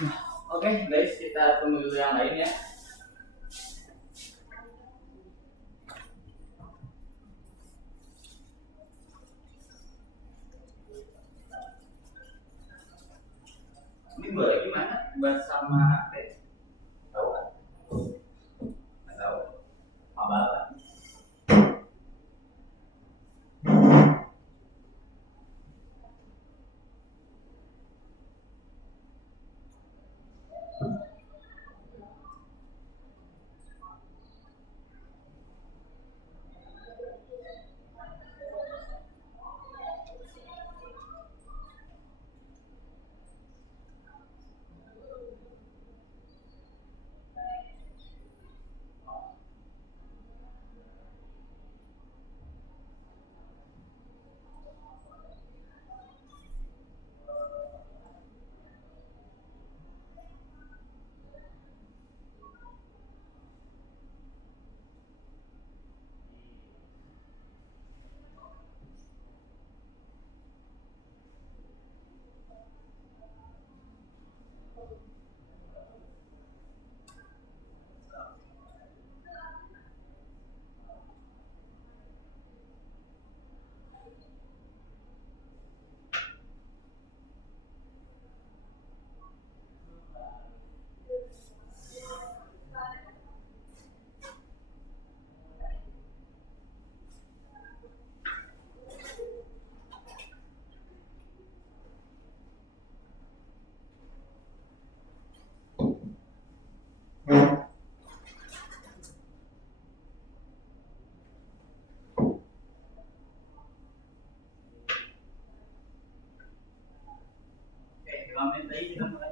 Oke guys, kita tunggu dulu yang lain ya. Ini boleh gimana? Buat sama teh? Tahu kan? Nggak tahu. Apa? Oke, 5 menit lagi kita mulai.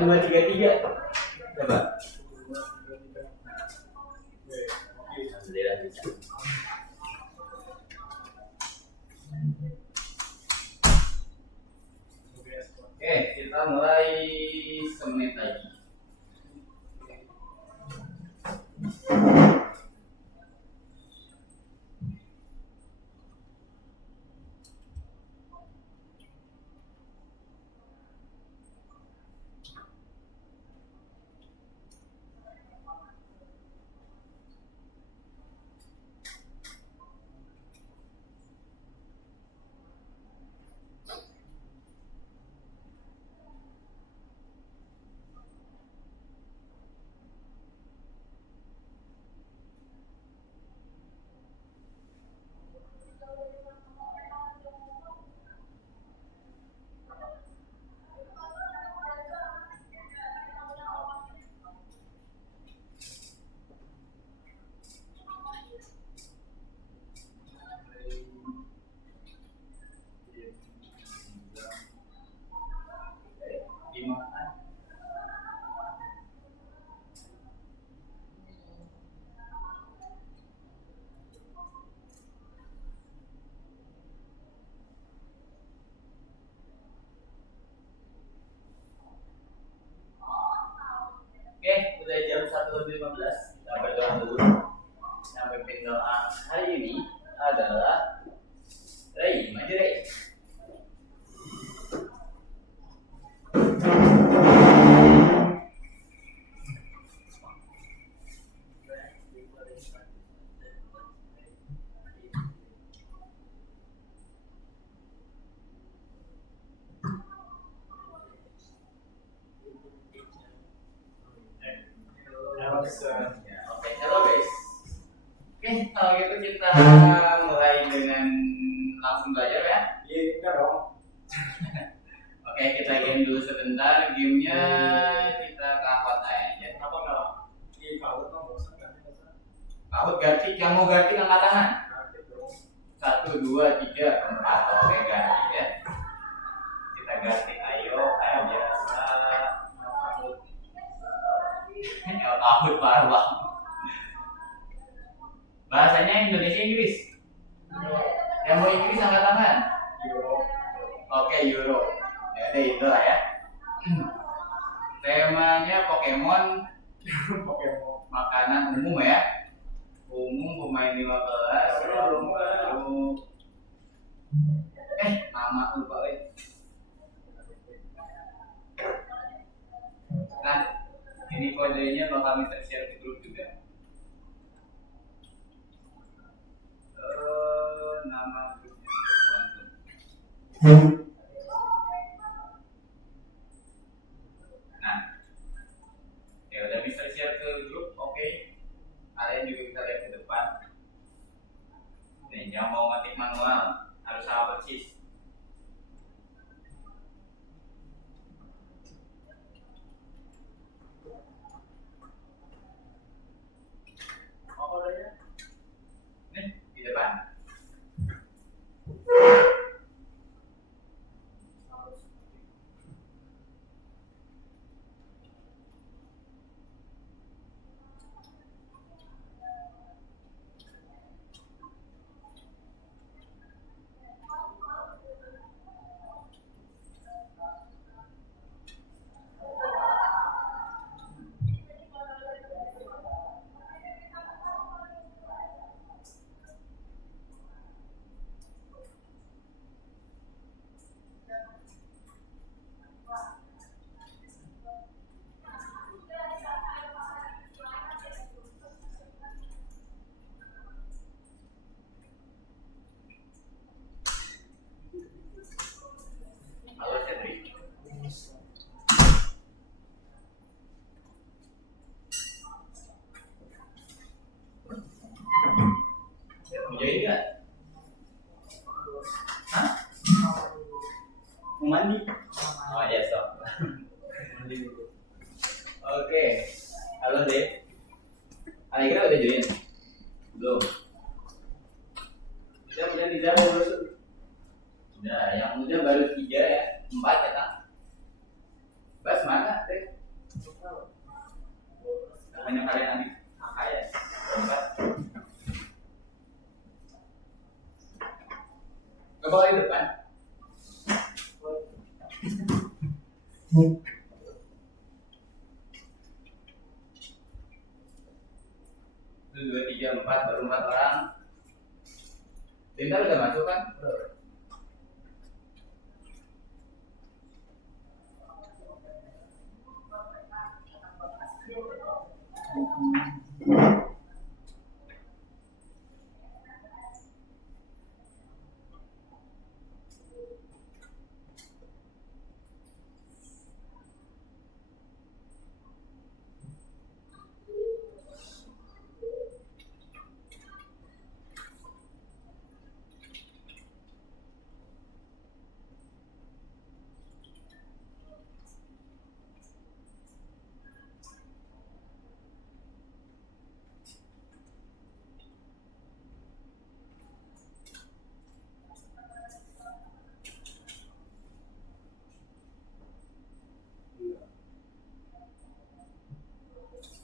2 3 3. Coba. Alhamdulillah bisa. Oke, kita mulai semenit lagi. Oke, udah jam 1:15. Kita berdoa dulu. Yang pimpin doa hari ini adalah Rey, maju Rey. Oke, halo guys. Oke, kalau gitu kita mulai dengan langsung belajar ya. Iya, enggak dong. Oke, kita game dulu sebentar. Gamenya kita kapat aja. Kenapa enggak? Iya, kalau tuh bosan kan? Paut ganti, yang mau ganti angkat tangan. Nanti dong. 1 2 3 4. Oke, ganti ya. Kita ganti, ayo kayak biasa. Tahun parah bang. Bahasanya Indonesia Inggris. Yang mau Inggris angkat tangan. Euro. Oke, Euro. Ya udah itu lah ya. Temanya Pokemon. Pokemon. Makanan umum ya. Umum pemain 15. Baru. Nama lupa Nah, ini kodenya bakal kita share di grup juga. Nama grupnya Nah, ya udah bisa share ke grup, oke. Kalian juga bisa lihat ke depan. Nih, yang mau ngetik manual harus sama persis. Nih, di depan. Halo Cedric. Mau join nggak? Hah? Mau mandi? Oh ya sok. Oke. Halo Dek. Allegra udah join? Belum. Mudah-mudahan tidak mau masuk. Udah, yang muda baru 3 ya, 4 ya Kak. Bas mana Dek? Itu 2, 3, 4, baru 4 orang. Lintar udah masuk kan?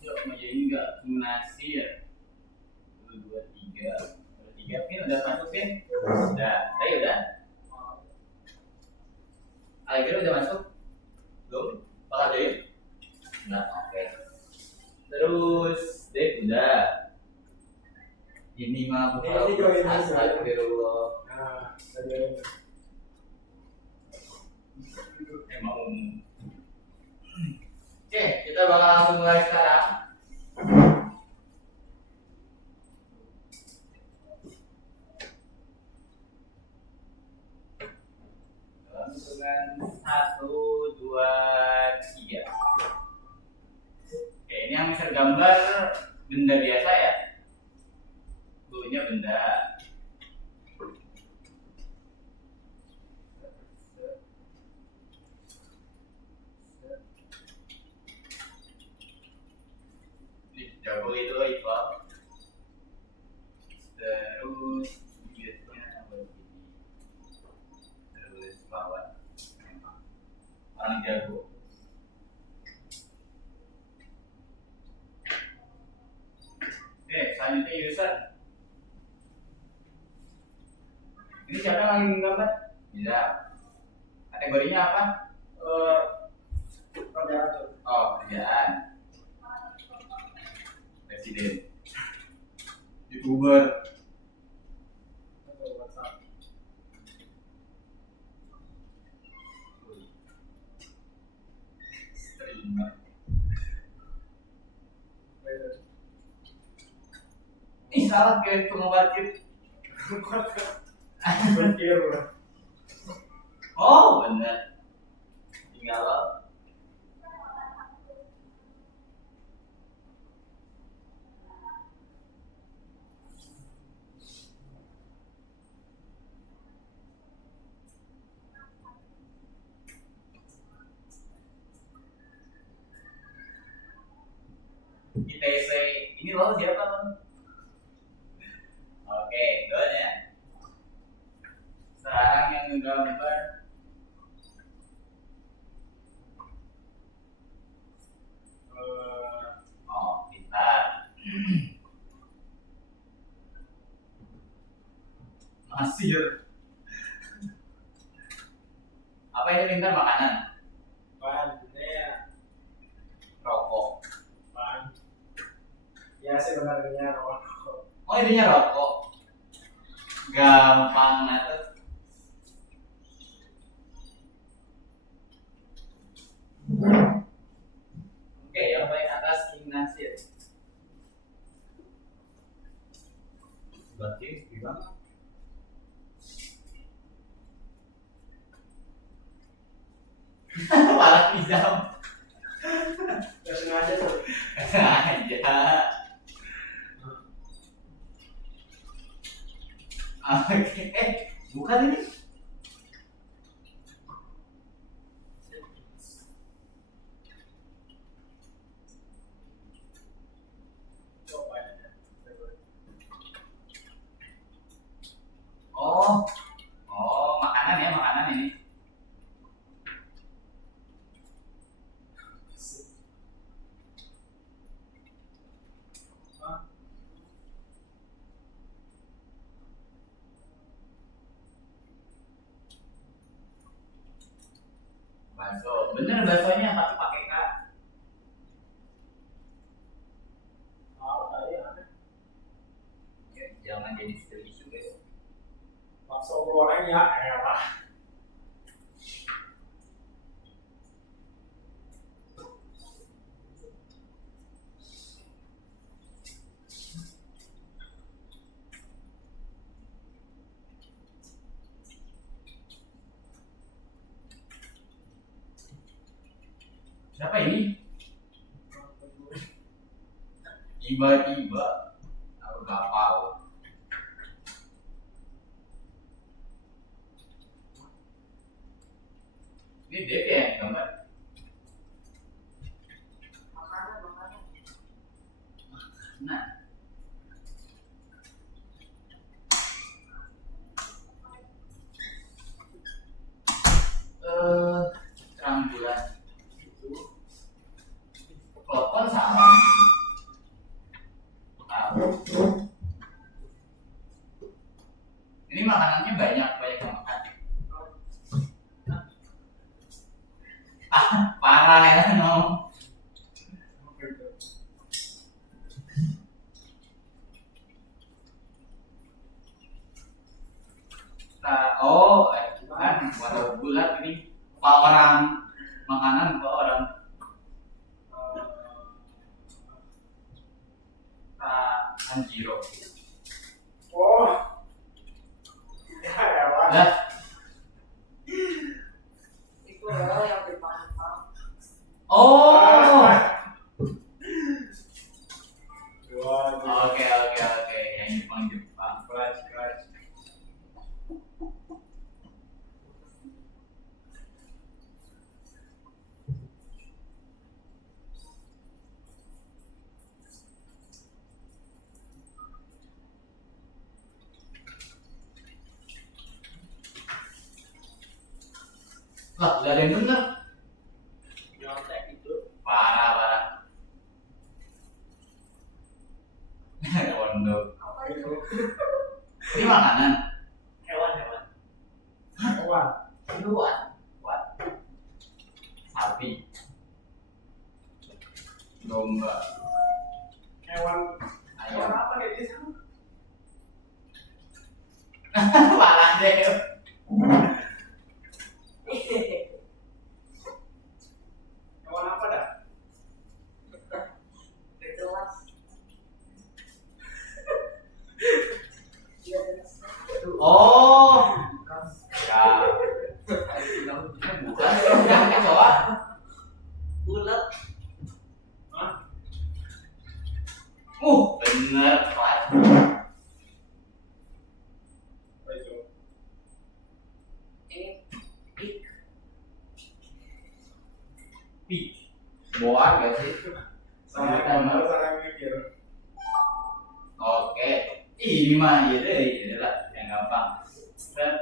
Yuk, maju enggak? Nasir. 1, 2, 3. 3 pin udah masuk pin? Udah. Tadi udah? Akhirnya udah masuk? Belum? Apakah Dave? Nah, oke. Terus Dave udah. Ini mah Ini join astagfirullah. Nah, tadi Emang Oke, kita bakal langsung mulai sekarang. Dengan 1, 2, 3. Oke, ini yang bisa gambar benda biasa ya. Dulunya benda. Jago itu Iqbal. Terus bibirnya begini. Terus lawan. Orang jago. Oke, selanjutnya user. Ini siapa yang lagi menggambar? Bisa. Kategorinya apa? kerjaan tuh. Oh, kerjaan. Presiden. YouTuber. Atau WhatsApp. Streamer. Ini salah kirim ke mobil. Berkir. Oh, benar. Tinggal ITC. Ini lo siapa, Bang? Oke, doan ya. Sekarang yang menggambar kita Masir. Apa itu Lintar? Makanan? Bahan dunia. Rokok. Bahan. Ya sebenarnya rokok. Oh, intinya rokok. Gampang banget. Oke, yang paling atas Ignatius. Berarti gimana? Malah Izam. Gak sengaja tuh. Sengaja. Oke, bukan ini. Oh, oh makanan ya, makanan ini. Bakso. Bener baksonya tapi pakai K. Tahu tadi aneh. Ya, jangan jadi skill issue guys. Bakso goreng ya, elah. Siapa ini? Tiba-tiba aku gak tahu. Ini Dev ya yang gambar. Makanan. Nah, terang bulan itu telepon sama tahu. Ini makanannya banyak yang makan. Parah ya no. Apa itu? Kan warna bulat ini apa orang makanan apa orang Tanjiro. Oh, ya elah. Lah, Itu adalah yang dipaham. oh. Dua, Oke, yang Jepang. Keras. Lah, gak ada yang bener. Nyontek itu. Parah. Kondo. Apa Itu. itu? Ini makanan. Hewan. Luan. What? Sapi. Domba. Hewan Ayam. apa kayak gitu? Parah deh. Hewan apa dah? Gak jelas. Iya jelas. Oh. Ya. Bukan. Yang coba. Bulat. Hah? Bener. What? Apa itu? Ini pik. Pik. Boar gak sih? Sama orang mikir. Oke. Ini mah ini lah yang gampang. Set.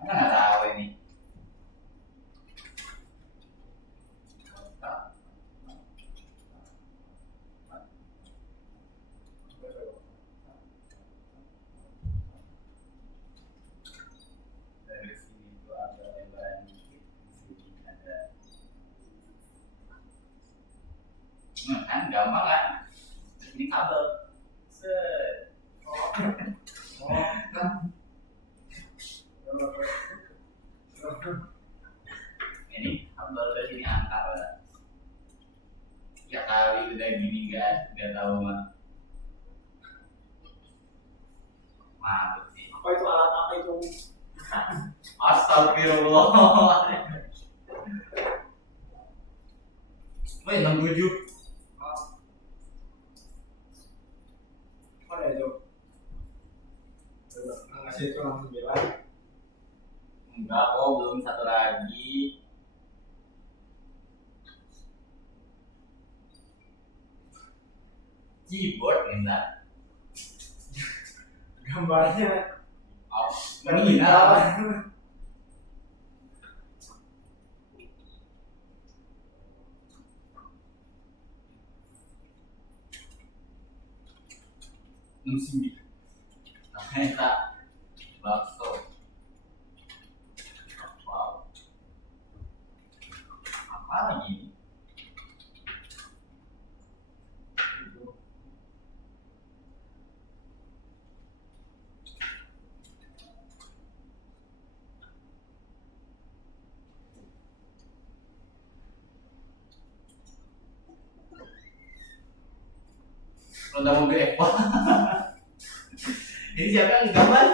Mana nggak tahu ini. Dari sini itu ada lebaran dikit, di sini ada. Kan gampang kan? Ini kabel. Set. Ini kabel dari sini angkat lah. Ya kali udah gini guys, nggak tahu mah. Mabuk sih. Apa itu alat apa itu? Astagfirullah. Woi 67. Apa itu? Ngasih itu langsung bilang. Enggak kok, belum satu lagi. Keyboard minta. Gambarnya. Oh, menghina. Musim. Nah, tak bakso. Wow. Apa lagi? Ronda mobil Eva. Ini siapa yang gambar?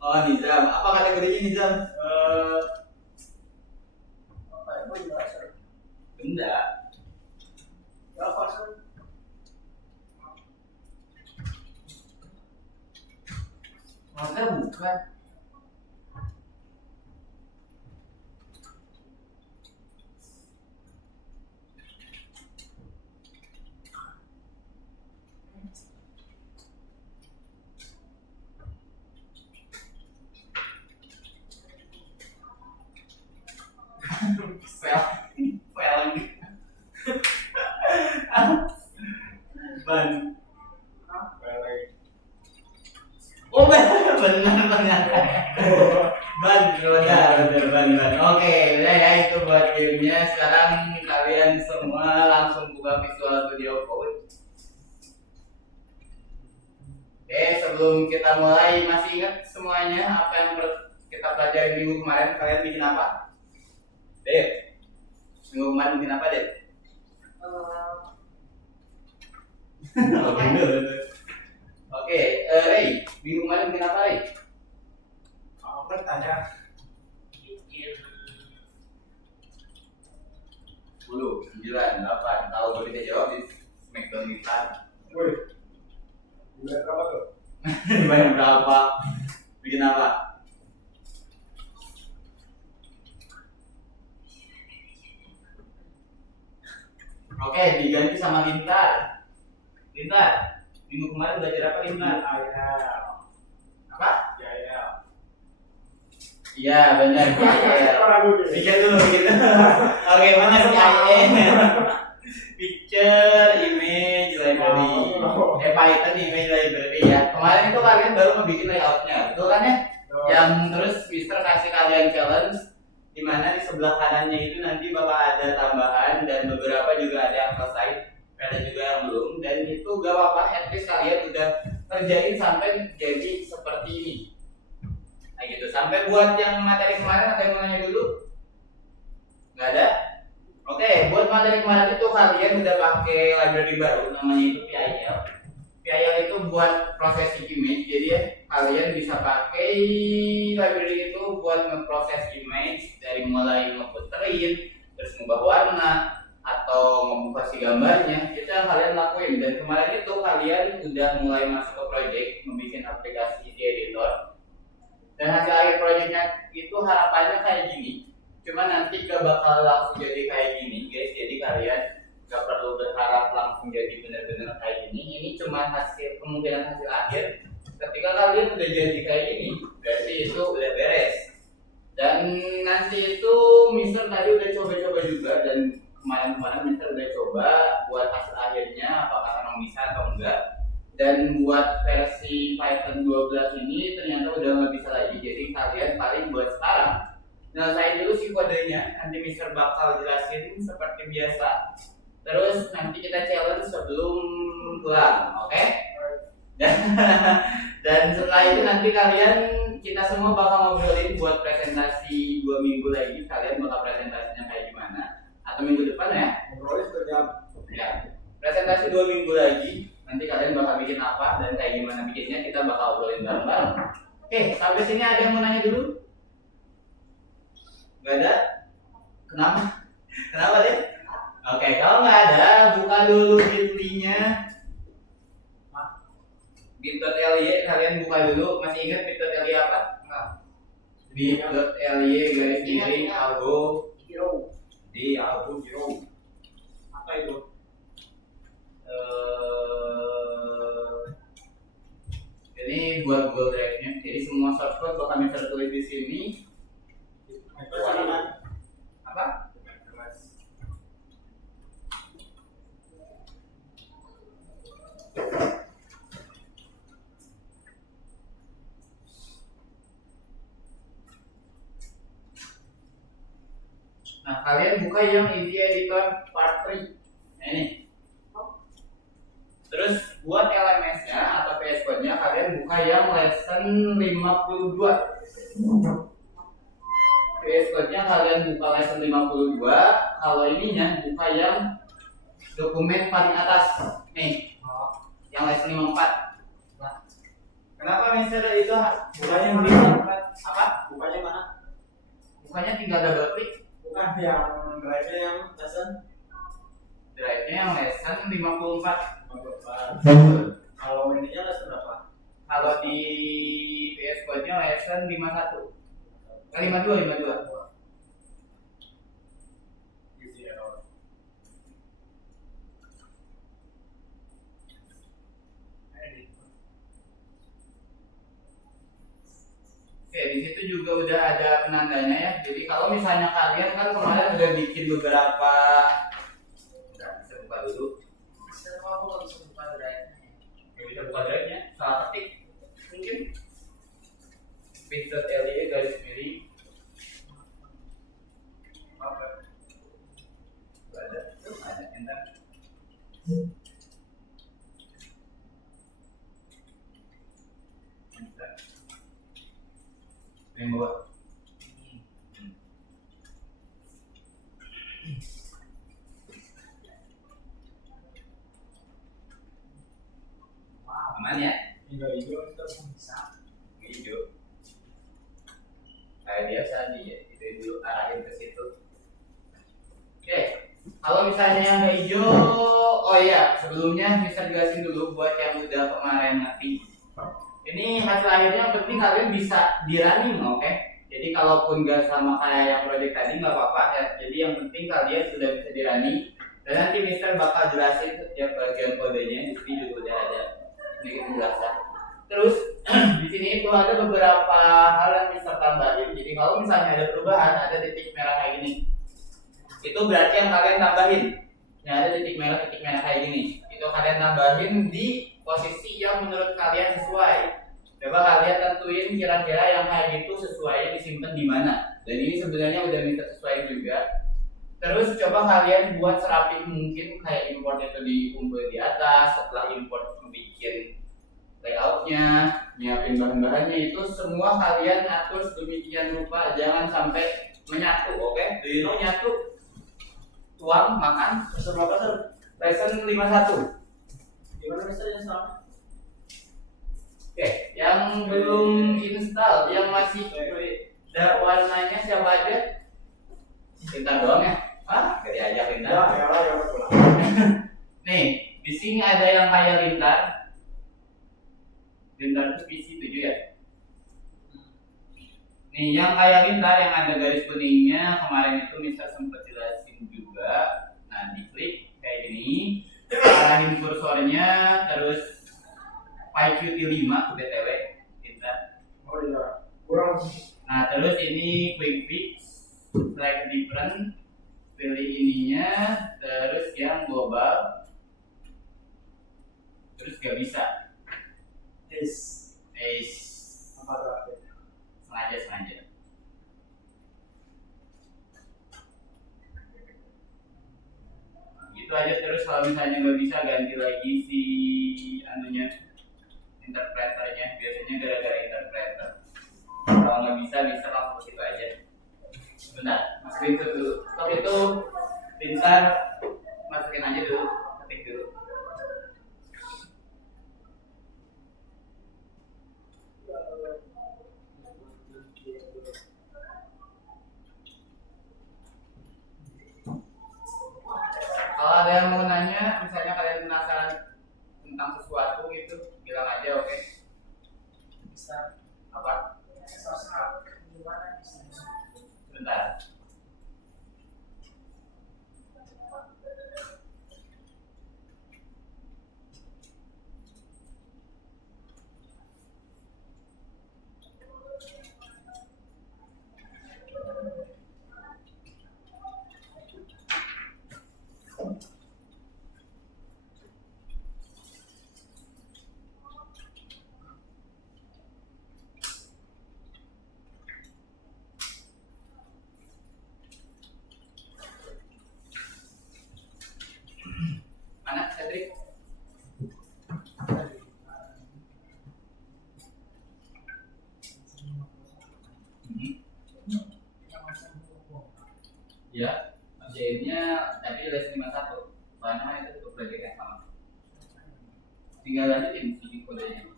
Oh, Nizam. Apa kategorinya Nizam? Apa itu jelas? Benda. Berapa sih? Maka bukan. Fail. Ban. Oh benar ternyata. Ban, benar. Oke, udah ya itu buat gamenya. Sekarang kalian semua langsung buka Visual Studio Code. Oke, sebelum kita mulai, masih ingat semuanya apa yang kita pelajari minggu kemarin? Kalian bikin apa? Dave, minggu kemarin bikin apa, Dave? Oke, Oke, Ray, minggu kemarin bikin apa, Ray? Apa tanya? Bikin 10, 9, 8. Tahu baru kita jawab di Smackdown kita. Woi, bulan berapa tuh? Dibayar berapa? Bikin apa? Oke, diganti sama Lintar. Lintar, minggu kemarin belajar apa Lintar? Apa? Iya, benar. Pikir dulu. Oke, benar Picture, image, library. Python image library ya. Kemarin itu kalian baru mau bikin layoutnya, betul kan ya? Yang terus Mister kasih kalian challenge, di mana di sebelah kanannya itu nanti bakal ada tambahan dan beberapa juga ada yang selesai, ada juga yang belum. Dan itu gak apa-apa, at least kalian udah kerjain sampai jadi seperti ini. Nah gitu, sampai buat yang materi kemarin ada yang mau nanya dulu? Nggak ada? Oke, buat materi kemarin itu kalian udah pakai library baru, namanya itu PIL. PIL itu buat processing image, jadi ya kalian bisa pakai library itu buat ngeproses image dari mulai ngeputerin, terus ngubah warna, atau ngebuka si gambarnya, itu yang kalian lakuin. Dan kemarin itu kalian udah mulai masuk ke project, membuat aplikasi di editor. Dan hasil akhir proyeknya itu harapannya kayak gini. Cuma nanti gak bakal langsung jadi kayak gini, guys. Jadi kalian gak perlu berharap langsung jadi benar-benar kayak gini. Ini cuma kemungkinan hasil akhir. Ketika kalian udah jadi kayak gini, berarti itu udah beres. Dan nanti itu Mister tadi udah coba-coba juga, dan kemarin-kemarin Mister udah coba buat hasil akhirnya apakah memang bisa atau enggak. Dan buat versi Python 12 ini ternyata udah nggak bisa lagi. Jadi kalian paling buat sekarang nyelesain dulu si kodenya, nanti Mister bakal jelasin seperti biasa. Terus nanti kita challenge sebelum pulang, oke? Dan setelah itu nanti kita semua bakal ngobrolin buat presentasi 2 minggu lagi. Kalian bakal presentasinya kayak gimana? Atau minggu depan ya? Ngobrolnya sejam. Ya, presentasi 2 minggu lagi. Nanti kalian bakal bikin apa dan kayak gimana bikinnya, kita bakal obrolin bareng-bareng. Oke, sampai sini ada yang mau nanya dulu? Gak ada? Kenapa? Kenapa deh? Oke, kalau nggak ada, buka dulu Bitly-nya. Bit.ly, kalian buka dulu. Masih ingat bit.ly apa? Bit.ly garis miring algo di algo hero. Apa itu? Ini buat Google Drive-nya. Jadi semua source code bakal Mister tulis di sini. Apa? kalian buka yang Easy Editor Part 3. Nah, ini. Terus buat LMS-nya atau VS Code-nya kalian buka yang lesson 52. VS Code-nya kalian buka lesson 52. Kalau ininya buka yang dokumen paling atas. Nih. Yang lesson 54. Nah, kenapa Mister itu Bukanya bukannya mana? apa? Bukanya mana? Bukannya tinggal double klik. Bukan yang drive-nya yang lesson. Drive-nya yang lesson 54. Kalau ininya lesson berapa? Kalau di VS Code-nya lesson 51. 52. Easy error. Oke, di situ juga udah ada penandanya ya. Jadi kalau misalnya kalian kan kemarin udah bikin beberapa, nggak bisa buka dulu. Aku nggak bisa buka drive-nya. Nggak bisa buka drive-nya. Salah ketik mungkin. bit.ly garis miring. Apa? Nggak ada. Ada enter. Enter. Yang bawah. Aman ya? Hijau itu Bisa. Hijau. Kayak biasa aja ya, itu dulu arahin ke situ. Oke, kalau misalnya yang nggak hijau, oh iya, sebelumnya bisa jelasin dulu buat yang udah kemarin ngerti. Ini hasil akhirnya yang penting kalian bisa di running, oke? Jadi kalaupun nggak sama kayak yang project tadi nggak apa-apa ya. Jadi yang penting kalian sudah bisa di running. Dan nanti Mister bakal jelasin setiap bagian kodenya. Di sini juga udah ada sedikit penjelasan. Terus di sini itu ada beberapa hal yang bisa tambahin. Jadi kalau misalnya ada perubahan, ada titik merah kayak gini. Itu berarti yang kalian tambahin. Yang ada titik merah kayak gini. Itu kalian tambahin di posisi yang menurut kalian sesuai. Coba kalian tentuin kira-kira yang kayak gitu sesuainya disimpan di mana. Dan ini sebenarnya udah minta sesuai juga. Terus coba kalian buat serapih mungkin kayak import itu dikumpul di atas. Setelah import bikin layoutnya, nyiapin bahan-bahannya, itu semua kalian atur sedemikian rupa, jangan sampai menyatu, oke? Do you know nyatu? Tuang, makan, lesson berapa sir? lesson 51. Gimana misalnya sama? Oke, yang belum install, yang masih ada warnanya siapa aja? Pintar doang ya? Ah, gak diajak Ya, Lintar. ya pulang. Nih, di sini ada yang kayak Lintar. Lintar itu PC 7 ya? Nih, yang kayak Lintar yang ada garis kuningnya kemarin itu bisa sempat jelasin juga. Nah, diklik kayak gini, arahin kursornya, terus PyQt 5 BTW Lintar. Oh iya, kurang. Nah, terus ini quick fix, select different, pilih ininya, terus yang global, terus gak bisa. Apa terakhir? Sengaja. Nah, gitu aja. Terus kalau misalnya nggak bisa, ganti lagi si anunya, interpreternya. Biasanya gara-gara interpreter. Kalau nggak bisa langsung situ aja. Bentar, masukin itu dulu. Stop itu, pintar, masukin aja dulu, ketik dulu. Kalau ada yang mau nanya, misalnya kalian penasaran tentang sesuatu gitu, bilang aja, oke? Bisa. Apa? Bisa. Gimana bisa? Bentar. Ya, ngerjainnya tapi les 51. Soalnya kan itu untuk project yang sama. Tinggal lanjutin si kodenya.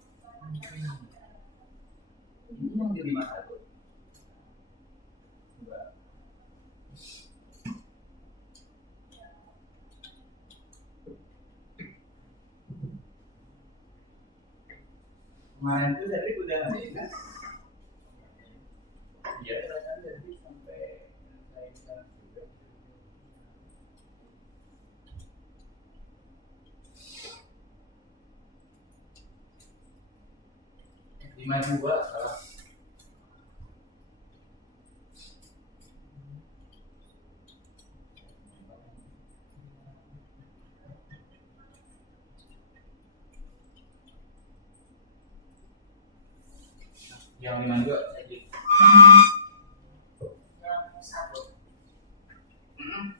Ini yang di 51. Coba. Kemarin tuh Cedric udah ngerjain kan? Iya, rasanya Cedric sampai selesai juga. Lima dua salah. Yang 52 Cedric. Yang satu. Hmm.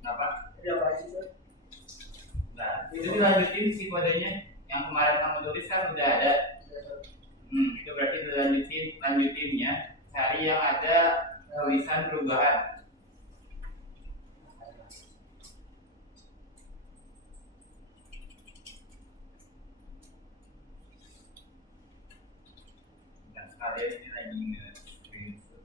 Kenapa? Ini apa sih, Sir? Nah, itu dilanjutin si kodenya yang kemarin kamu tulis kan udah ada. Itu berarti lanjutinnya cari yang ada tulisan perubahan. Dan sekalian ini lagi nge-screenshot.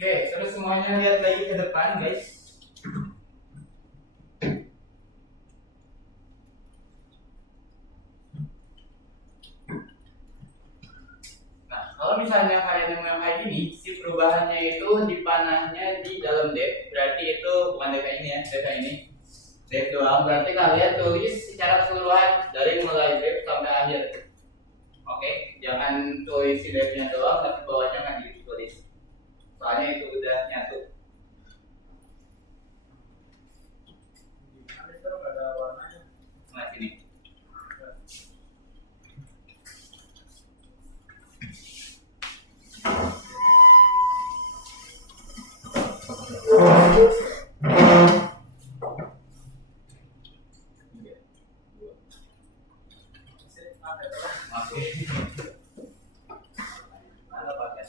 Oke, terus semuanya lihat lagi ke depan, guys. Nah, kalau misalnya kalian yang kayak gini, si perubahannya itu dipanahnya di dalam dev, berarti itu bukan dev ini ya, dev ini. Dev doang, berarti kalian tulis secara keseluruhan dari mulai dev sampai akhir. Oke, jangan tulis si devnya doang, tapi bawahnya nggak ditulis. Soalnya itu udah nyatu. Gimana, Sir? Nggak ada warnanya. Nah, sini. Oke. Mana pakai?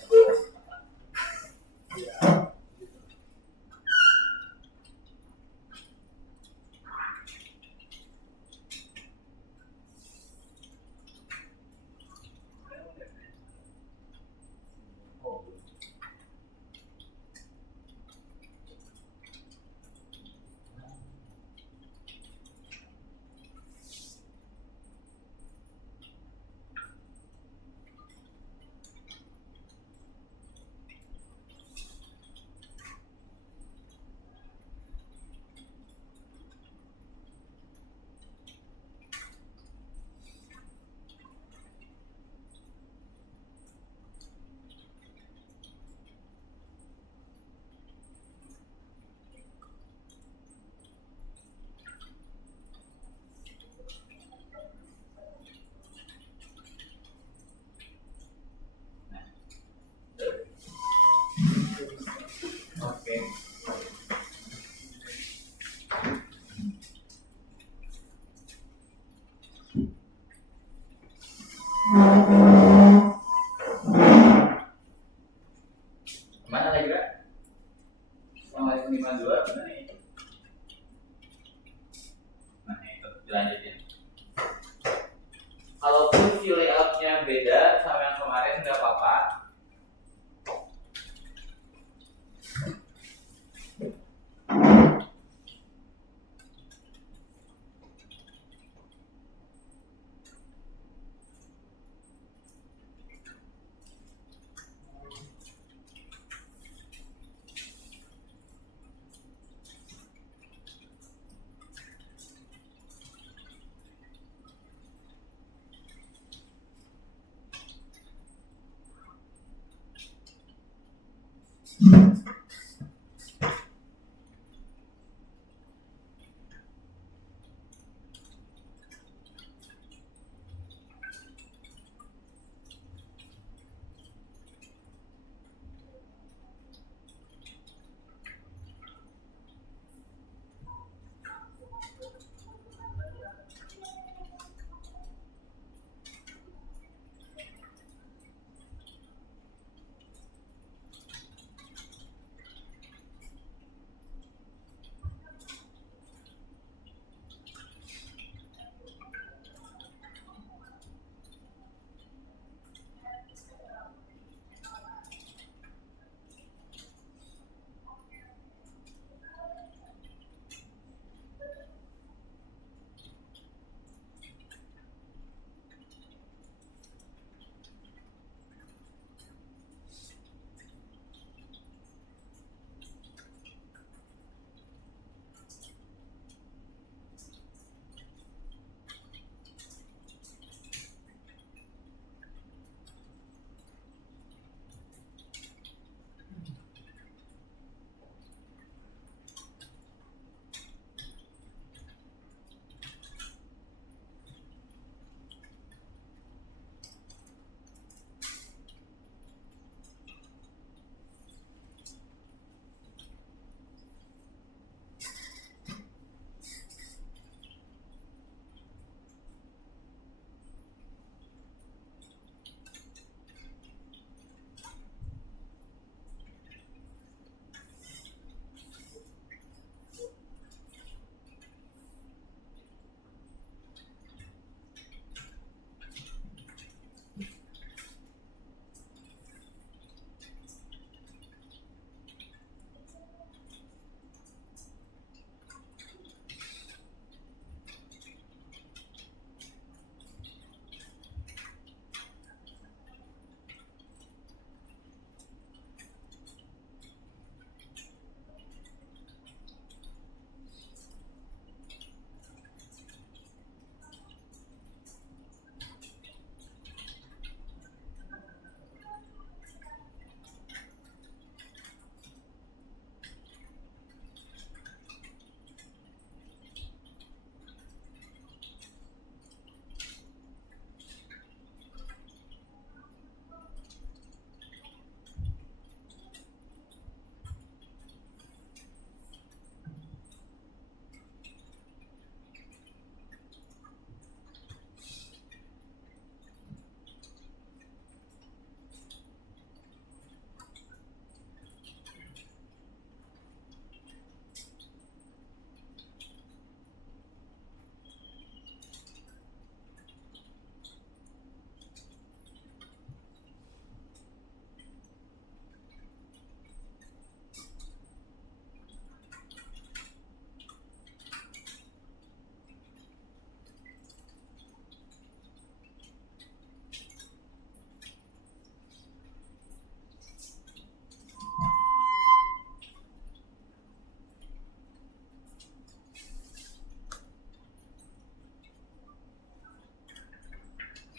dilanjutin. Kalaupun view layoutnya beda sama yang kemarin nggak apa-apa.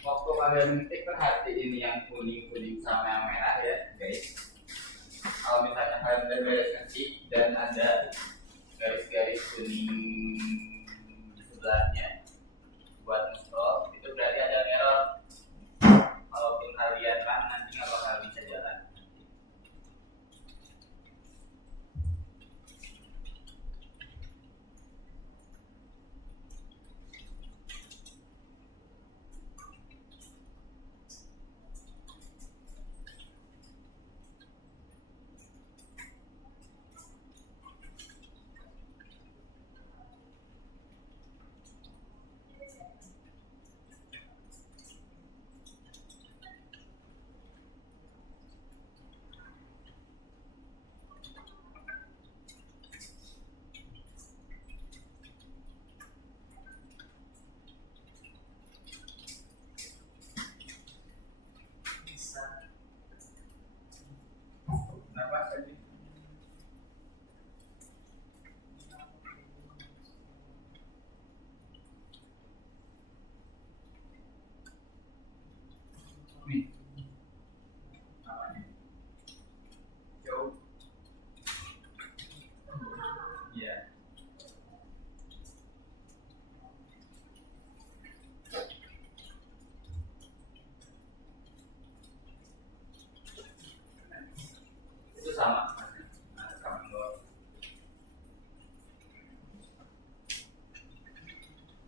Waktu kalian ngetik perhatiin yang kuning-kuning sama yang merah ya guys. Kalau misalnya kalian udah beres ngetik dan ada garis-garis kuning di sebelahnya buat scroll, itu berarti ada error. Kalaupun kalian run nanti nggak bakal bisa jalan. Nih. Namanya. Jauh. Iya. Itu sama. Nah, sama dua.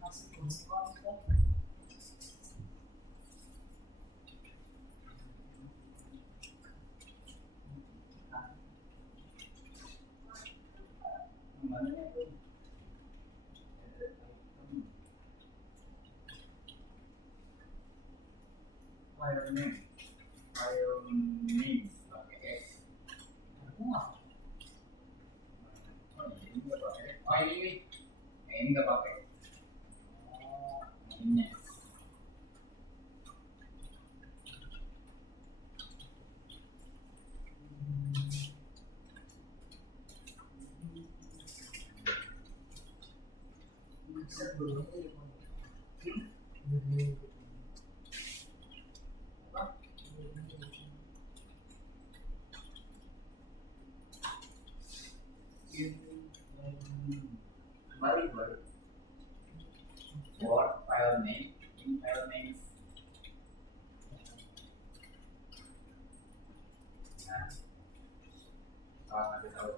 Masih belum kan? Namanya itu. File name. File name. Pakai S. Wah, Oh, ini nggak pakai. Oh, ini nih. Ini nggak pakai. Oh, ini. sebelumnya di apa? Kembali baru. Word file name. In file names. Nah, kalau nggak tahu.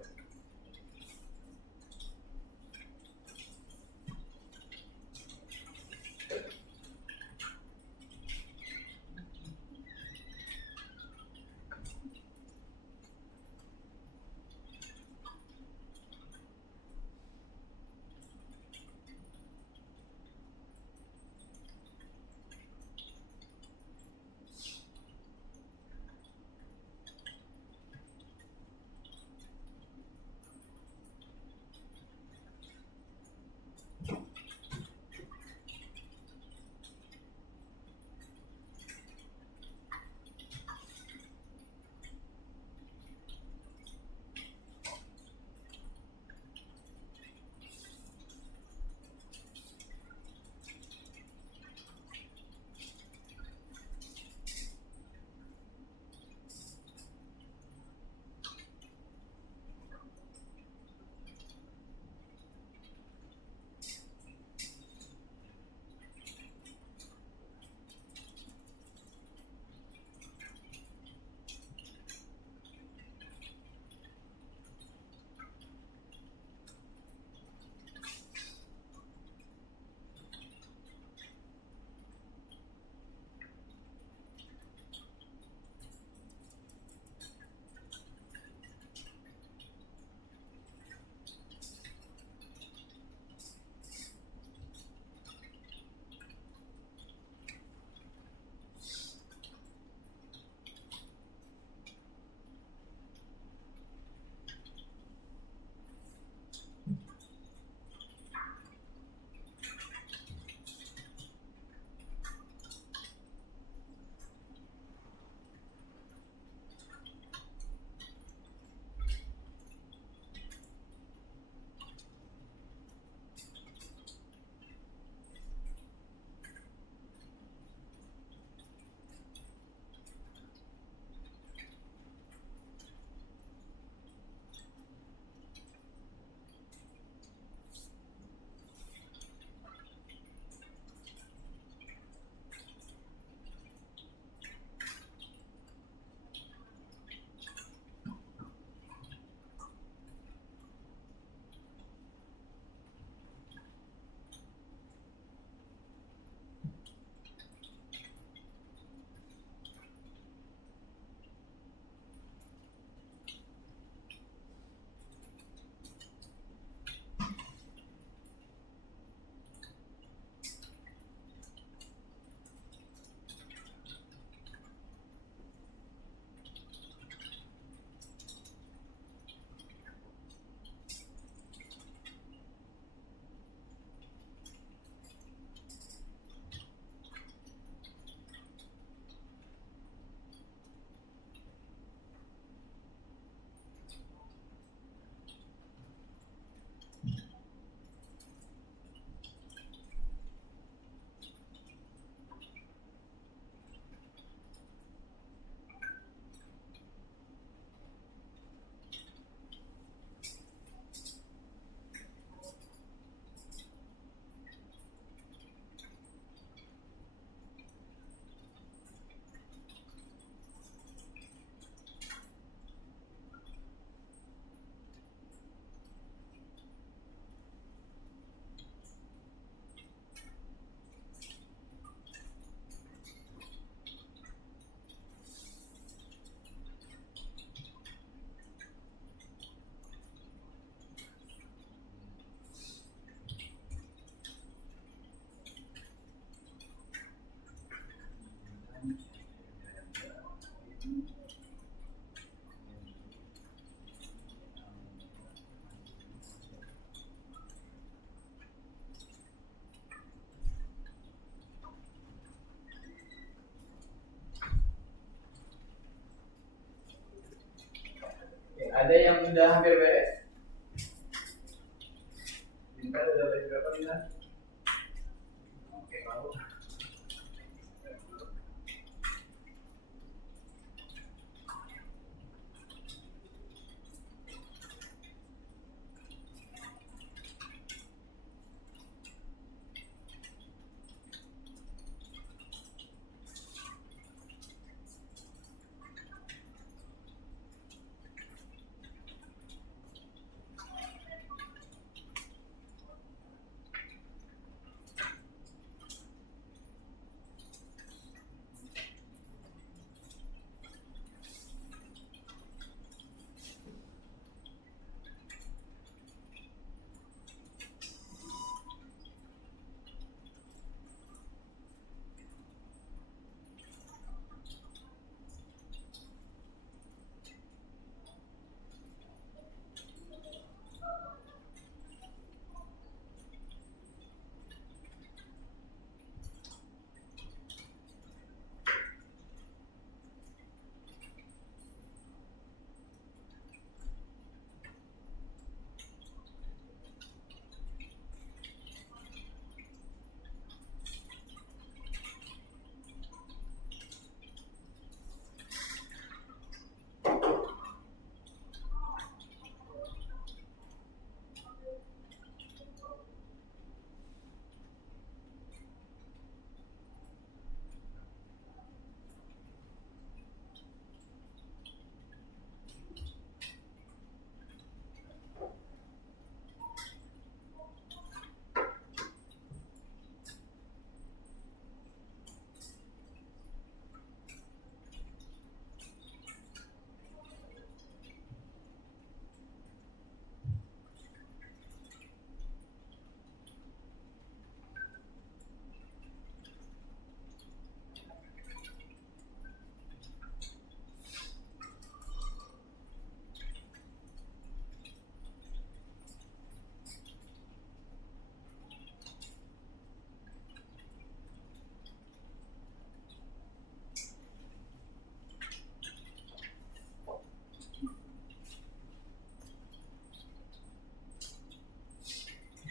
udah hampir beres. Bintang udah beres berapa Bintang? Oke, tahu.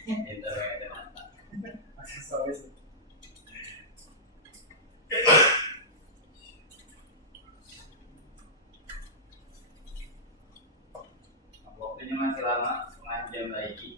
Itu ada mantap. Aksesoris. Waktunya masih lama, setengah jam lagi.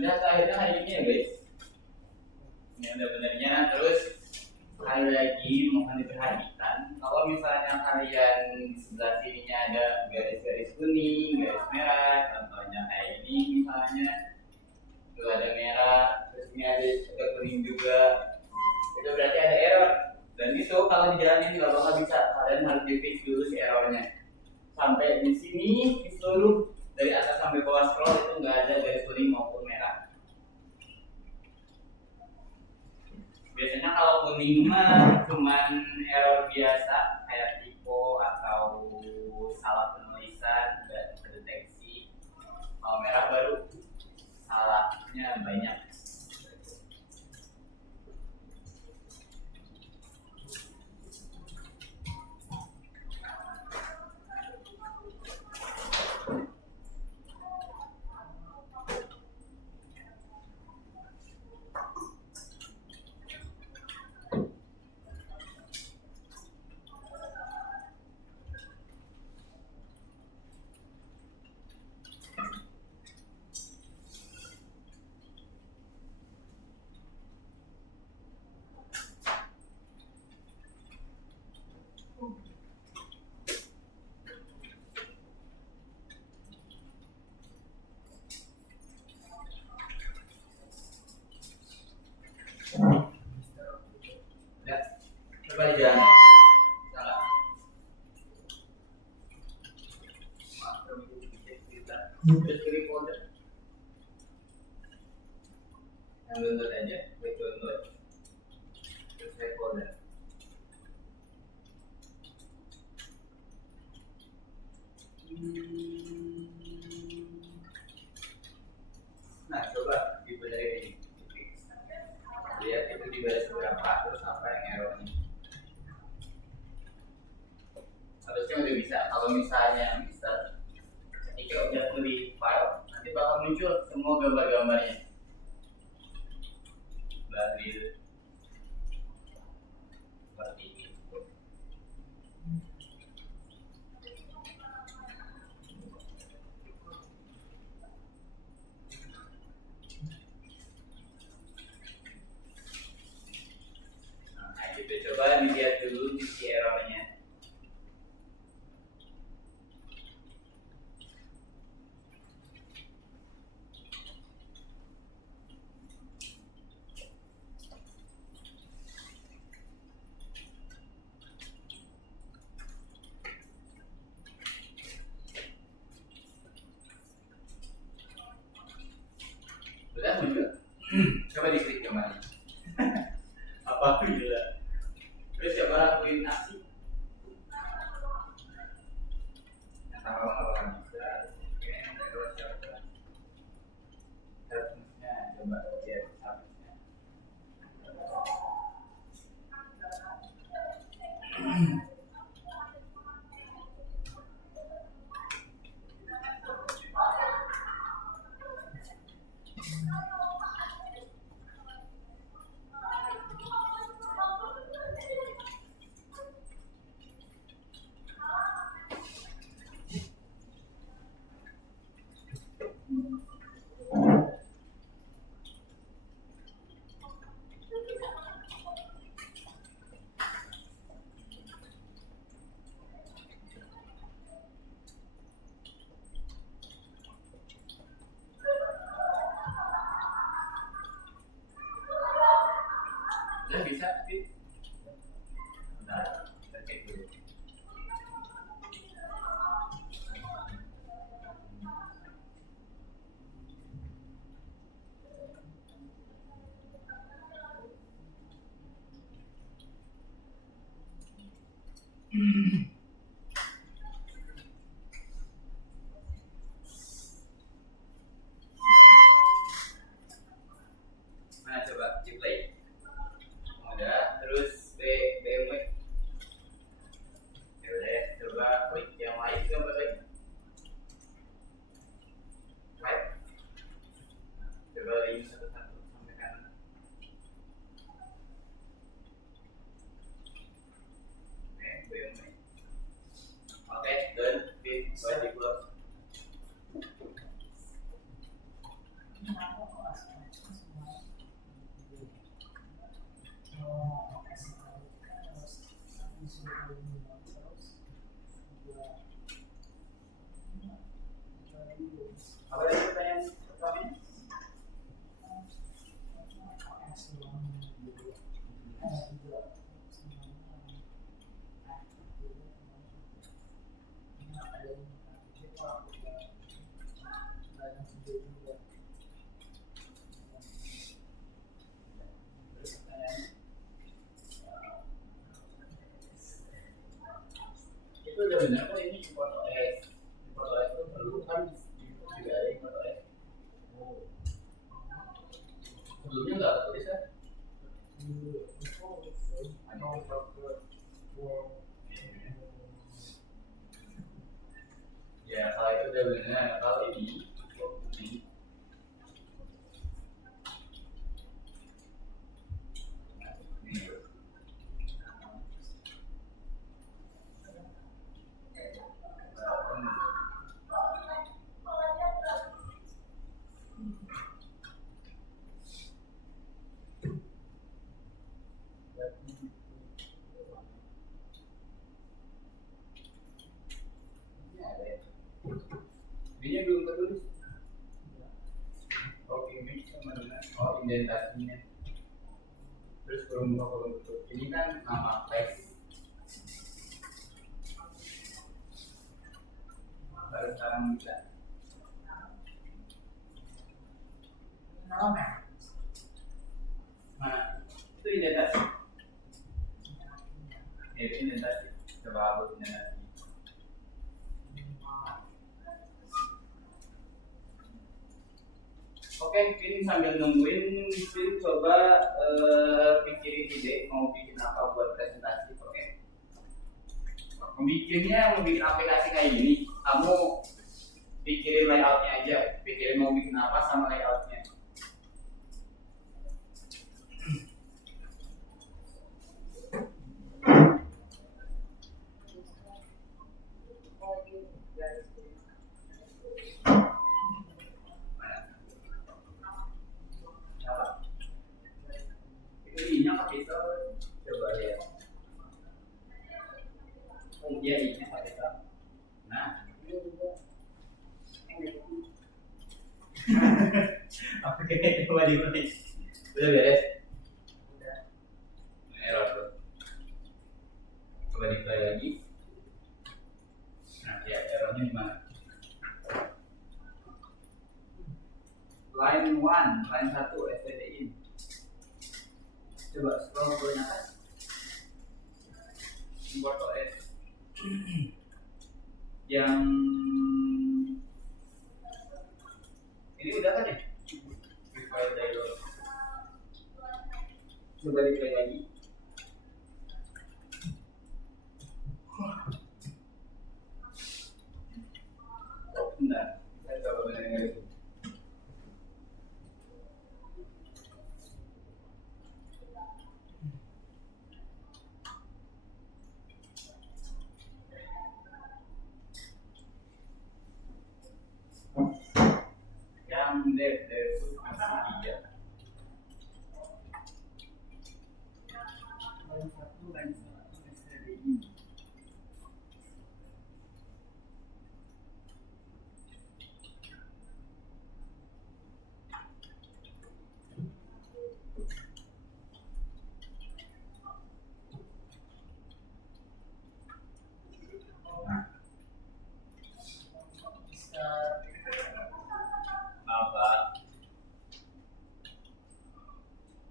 Nanti hasil akhirnya kayak gini ya guys. Ini ada benernya. Terus sekali lagi mohon diperhatikan kalau misalnya kalian di sebelah sininya ada garis-garis kuning, garis merah, contohnya kayak ini misalnya, itu ada merah, terus ini ada kuning juga, itu berarti ada error. Dan itu kalau dijalanin nggak bakal bisa, kalian harus di fix dulu si errornya. Sampai di sini di seluruh dari atas sampai bawah scroll itu nggak ada garis kuning maupun merah. Biasanya kalau kuning mah cuman error biasa kayak typo atau salah penulisan nggak terdeteksi. Kalau merah baru salahnya banyak. Ya, coba dijalan. Salah. Terus klik folder. Yang download aja, klik download. Terus klik folder. Nah, coba dibenerin ini. Lihat itu dibalas berapa, terus apa yang errornya. Harusnya udah bisa. Kalau misalnya bisa ketika udah beli file, nanti bakal muncul semua gambar-gambarnya. Baril seperti ini. Nah, itu coba dilihat dulu isi errornya. Udah muncul. Coba diklik kembali. Apa gila? Terus coba lakuin aksi. Nah, kalau nggak bisa, oke, terus coba. Harusnya coba lihat habisnya. Udah bisa sih. Nah, kita cek dulu. Mana coba di play. Udah, terus BMW. Ya udah, coba klik yang lain coba lagi. Right. Coba lagi satu-satu sampai kanan. Oke, BMW. Apa tadi pertanyaan pertamanya? Terus pertanyaannya itu udah benar kok ini import OS. Import OS itu perlu kan juga ada import OS. Sebelumnya nggak ada tulisan. Ya kalau itu udah benar, kalau ini ini belum tertulis. Oke, ini sama dengan indentasinya. Terus kolom tutup. Ini kan nama teks. Baru sekarang bisa. Mana? Itu indentasi. Itu indentasi. Coba hapus indentasi. Oke, ini sambil nungguin, Vin coba pikirin ide mau bikin apa buat presentasi, oke? Mau bikin aplikasi kayak gini, kamu pikirin layoutnya aja, pikirin mau bikin apa sama layoutnya. I-nya capital, coba lihat. Oh iya, I-nya capital. Nah, oke, coba diketik. Udah beres? Udah. Error tuh. Coba di-play lagi. Nah, lihat errornya di mana? Line 1, line 1 stdin. Coba scroll ke atas. Import OS. Yang ini udah kan ya? File dialog. Coba di play lagi. Oh, bentar. Saya coba benerin lagi. Yang dev masih 3. Line 1, line 1 STDI. Apa?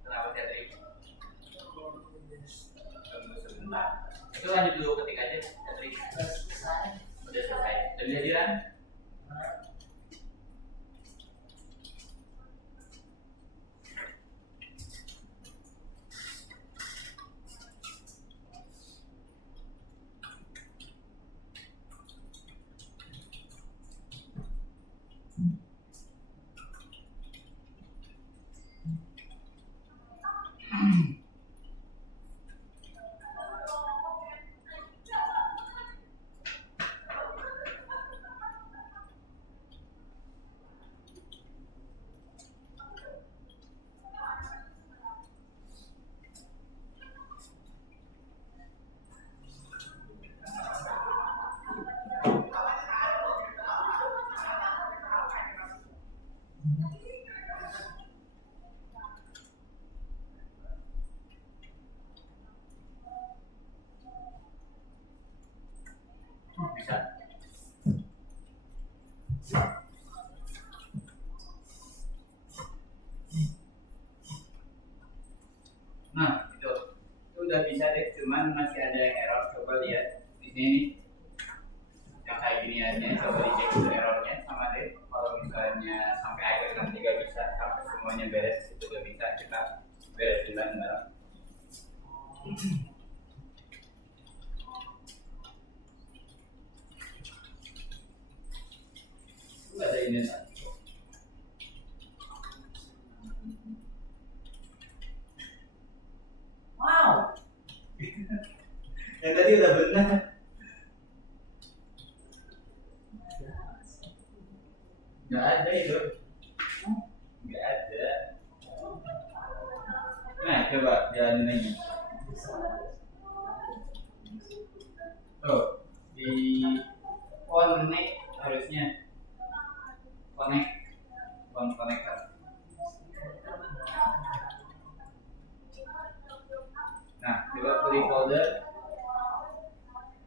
Kenapa Cedric? Tunggu sebentar. Itu lanjut dulu ketik aja Cedric. Udah selesai. Dan jadiran? Bisa. Nah, itu udah bisa deh, cuman masih ada yang error. Coba lihat di sini nih, yang kayak gini aja. Coba dicek dulu errornya sama deh. Kalau misalnya sampai akhir nanti gak bisa, sampai semuanya beres itu gak bisa, kita beresin bareng-bareng. Itu ada ini kan? Wow. Yang tadi udah benar. Nggak ada itu. Nggak ada. Nah, coba jalanin lagi. Tuh, di connect harusnya. Connect. Nah, coba pilih folder.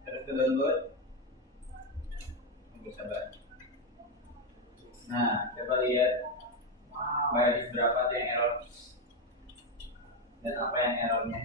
Terus ke download. Tunggu sabar. Nah, coba lihat baris berapa tuh yang error dan apa yang errornya.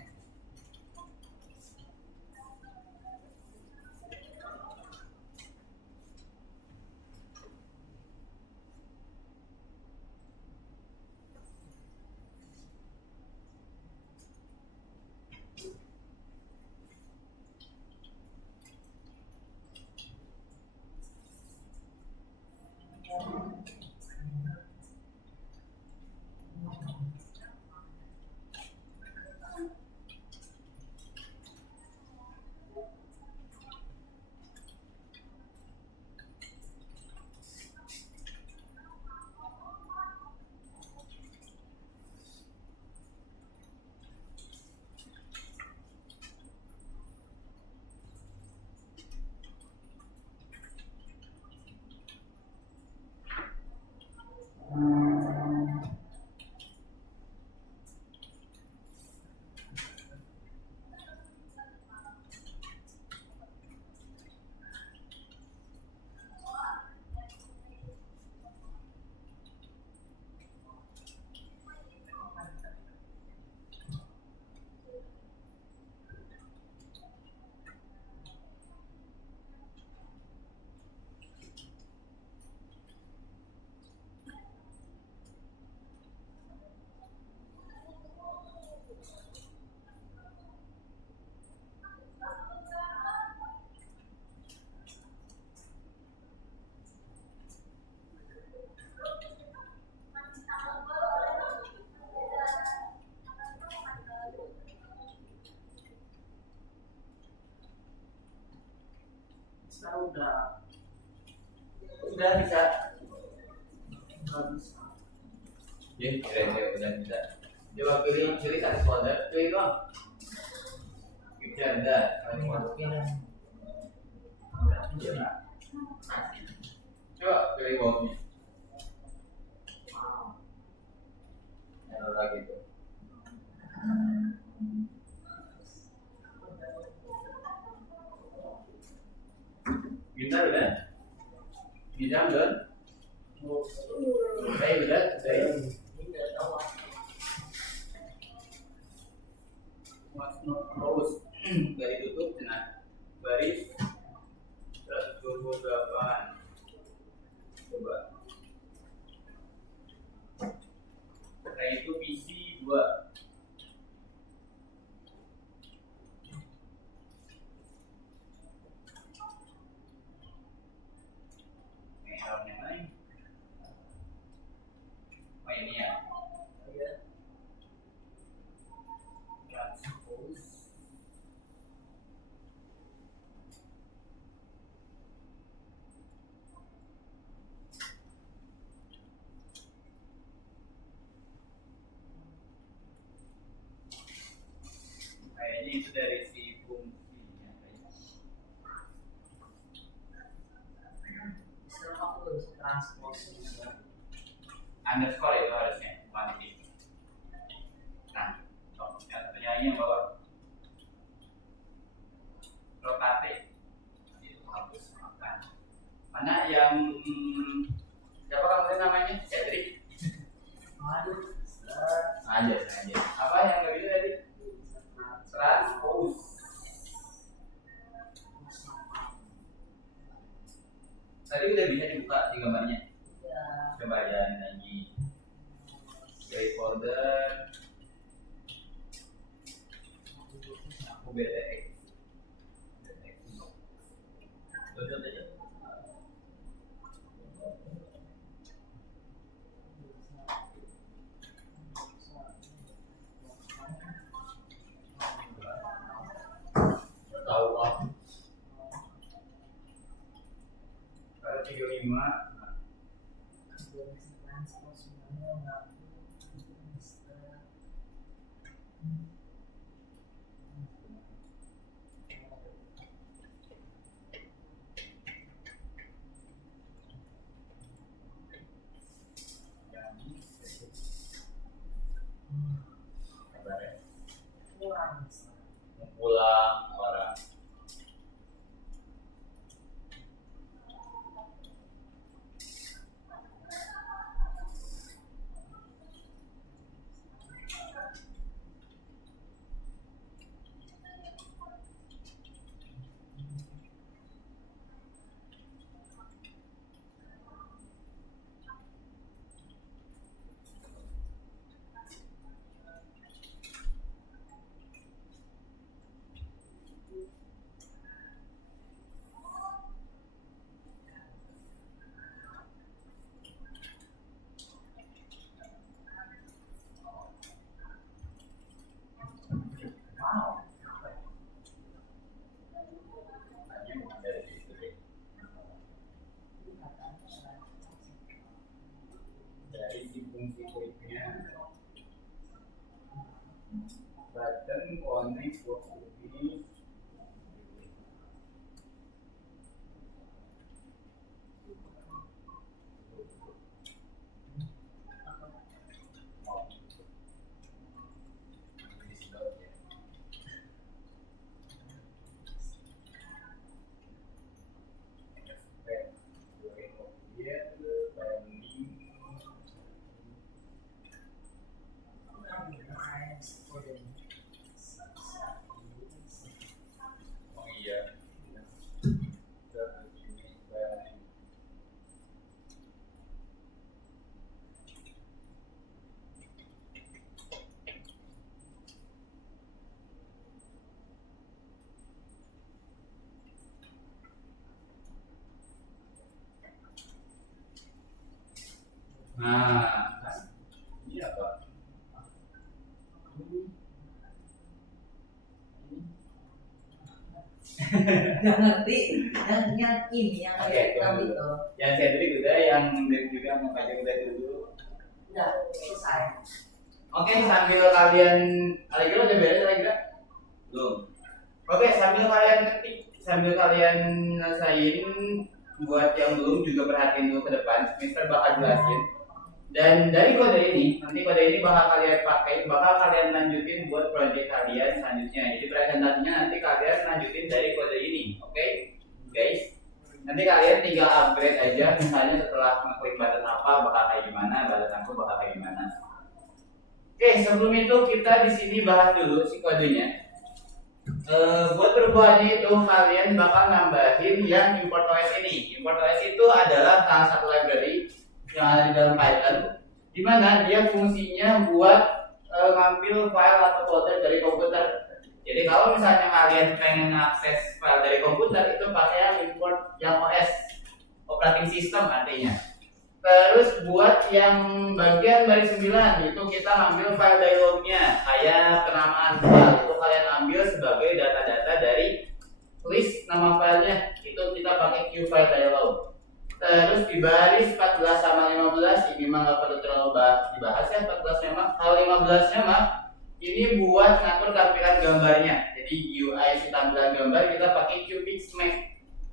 Sekarang udah Bisa. nggak bisa. Ya, kira-kira udah bisa. Coba pilih satu folder, pilih doang. Picture udah. Coba pilih bawahnya. Error lagi tuh. Gitar udah? Gitar udah? Saya udah? Terus dari tutup, nah baris 128. Coba. Nah itu PC 2. Errornya mana ini? Oh ini ya. Transpose. Kayaknya itu dari si fungsinya kayaknya. Sekarang aku nggak bisa transpose. Underscore itu harusnya bukan titik. Nah, yang satunya yang bawah. Rotate itu hapus. yang siapa kamu namanya? Cedric. Aduh. Aja. Apa yang nggak bisa tadi? Transpose. Tadi udah bisa dibuka di gambarnya. Ya. Coba jalanin lagi. Create folder. Aku BTX. Download aja. Tahu apa? Kalau 35 kabarnya mau pulang orang. Wow. Hanya bukan dari situ deh. Dari si fungsi quicknya button connect work ini oh iya. Nah, ini apa? Nggak ngerti. Yang ini yang Oke, kayak tunggu itu. dulu. Yang Cedric udah, yang Dave juga mau pajak udah dulu. Udah selesai. Oke, sambil kalian lagi lo udah beres lagi nggak? Belum. Oke, sambil kalian ketik, sambil kalian nyelesain, buat yang belum juga perhatiin dulu ke depan. Mister bakal jelasin. Dan dari kode ini, nanti kode ini bakal kalian pakai, bakal kalian lanjutin buat project kalian selanjutnya. Jadi presentasinya nanti kalian lanjutin dari kode ini, oke, guys? Nanti kalian tinggal upgrade aja, misalnya setelah ngeklik button apa bakal kayak gimana, button aku bakal kayak gimana. Oke, sebelum itu kita di sini bahas dulu si kodenya. Buat perubahannya itu kalian bakal nambahin yang import OS ini. Import OS itu adalah salah satu library yang ada di dalam Python, di mana dia fungsinya buat ngambil file atau folder dari komputer. Jadi kalau misalnya kalian pengen akses file dari komputer itu pakai yang import yang OS, operating system artinya. Terus buat yang bagian baris 9 itu kita ambil file dialognya, kayak kenamaan file itu kalian ambil sebagai data-data dari list nama filenya, itu kita pakai Q-file dialog. Terus di baris 14 sama 15 ini mah nggak perlu terlalu dibahas ya, 14 nya mah. Kalau 15 nya mah ini buat ngatur tampilan gambarnya. Jadi UI si tampilan gambar kita pakai QPixMap.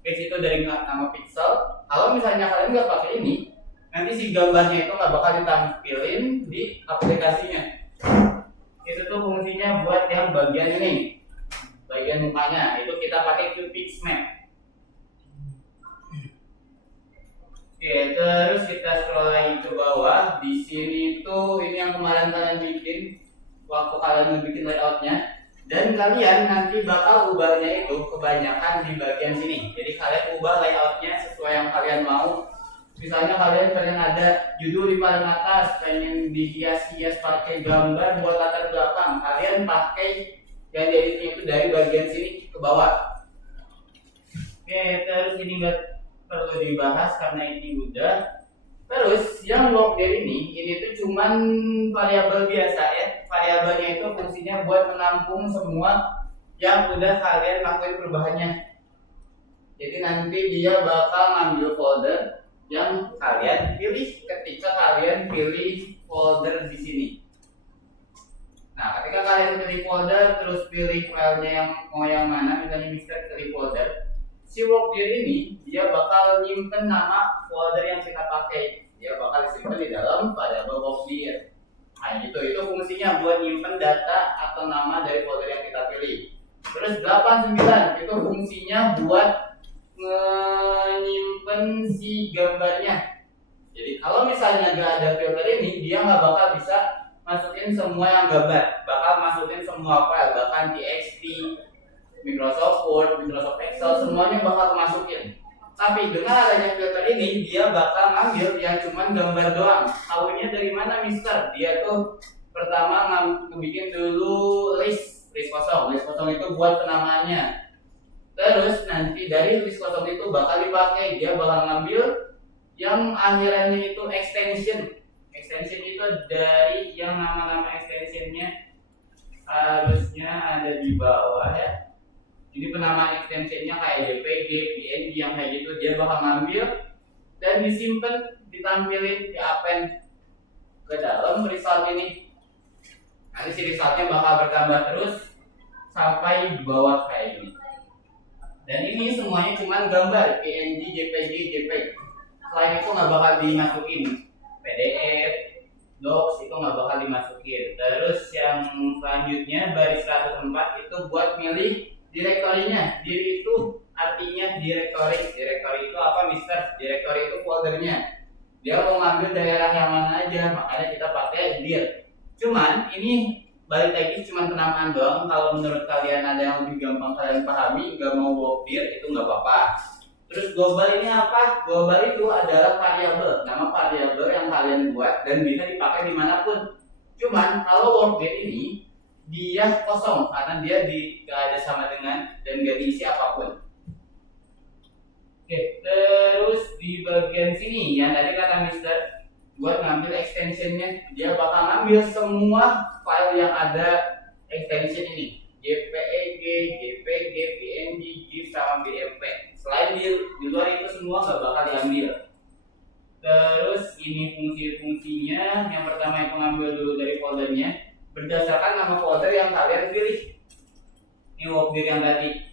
Pix itu dari nama pixel. Kalau misalnya kalian nggak pakai ini, nanti si gambarnya itu nggak bakal ditampilin di aplikasinya. Itu tuh fungsinya buat yang bagian ini, bagian mukanya itu kita pakai QPixMap. Terus kita scroll lagi ke bawah. Di sini tuh ini yang kemarin kalian bikin waktu kalian bikin layoutnya. Dan kalian nanti bakal ubahnya itu kebanyakan di bagian sini. Jadi kalian ubah layoutnya sesuai yang kalian mau. Misalnya kalian pengen ada judul di paling atas, pengen dihias-hias pakai gambar buat latar belakang, kalian pakai yang dieditnya itu dari bagian sini ke bawah. Oke, terus ini nggak perlu dibahas karena ini udah. Terus yang workdir ini tuh cuman variabel biasa ya. Variabelnya itu fungsinya buat menampung semua yang udah kalian lakuin perubahannya. Jadi nanti dia bakal ngambil folder yang kalian pilih ketika kalian pilih folder di sini. Nah, ketika kalian pilih folder terus pilih filenya yang mau yang mana, misalnya Mister pilih folder. Si workdir ini dia bakal nyimpen nama folder yang kita pakai. Dia bakal disimpan di dalam variabel workdir. Nah, itu fungsinya buat nyimpen data atau nama dari folder yang kita pilih. Terus 89 itu fungsinya buat menyimpan si gambarnya. Jadi kalau misalnya nggak ada filter ini, dia nggak bakal bisa masukin semua yang gambar, bakal masukin semua file, bahkan TXT, Microsoft Word, Microsoft Excel, semuanya bakal masukin. Tapi dengan adanya filter ini, dia bakal ngambil yang cuman gambar doang. Tahunya dari mana, Mister? Dia tuh pertama bikin dulu list kosong. List kosong itu buat penamaannya. Terus nanti dari list kosong itu bakal dipakai. Dia bakal ngambil yang akhirannya itu extension. Extension itu dari yang nama-nama extensionnya harusnya ada di bawah ya. Jadi penamaan extensionnya kayak JPG, PNG yang kayak gitu dia bakal ngambil dan disimpan, ditampilin, di-append ke dalam result ini. Nanti si resultnya bakal bertambah terus sampai di bawah kayak gini. Dan ini semuanya cuma gambar, PNG, JPG, JPEG. Selain itu nggak bakal dimasukin PDF, Docs itu nggak bakal dimasukin. Terus yang selanjutnya baris 104 itu buat milih direktorinya. Dir itu artinya direktori. Direktori itu apa, Mister? Direktori itu foldernya. Dia mau ngambil daerah yang mana aja, makanya kita pakai dir. Cuman ini balik lagi cuma penamaan doang. Kalau menurut kalian ada yang lebih gampang kalian pahami, nggak mau bawa dir itu nggak apa-apa. Terus global ini apa? Global itu adalah variabel, nama variabel yang kalian buat dan bisa dipakai dimanapun. Cuman kalau workdir ini dia kosong karena dia gak ada sama dengan dan gak diisi apapun. Oke, terus di bagian sini yang tadi kata Mister buat ngambil extensionnya, dia bakal ngambil semua file yang ada extension ini, JPEG, JPG, PNG, GIF sama BMP. Selain di luar itu semua gak bakal diambil. Terus ini fungsi-fungsinya, yang pertama itu ngambil dulu dari foldernya berdasarkan nama folder yang kalian pilih. Ini workdir yang tadi.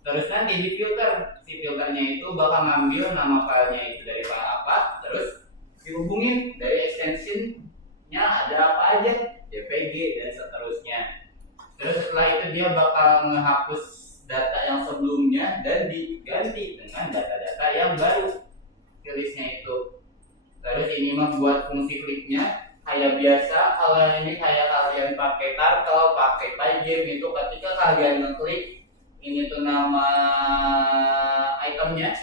Terus nanti di filter, si filternya itu bakal ngambil nama filenya itu dari file apa, terus dihubungin dari extensionnya ada apa aja, JPG dan seterusnya. Terus setelah itu dia bakal menghapus data yang sebelumnya dan diganti dengan data-data yang baru listnya itu. Terus ini membuat fungsi kliknya kayak biasa. Kalau ini kayak kalian pakai Tartle, pakai Pygame itu ketika kalian ngeklik ini tuh nama itemnya,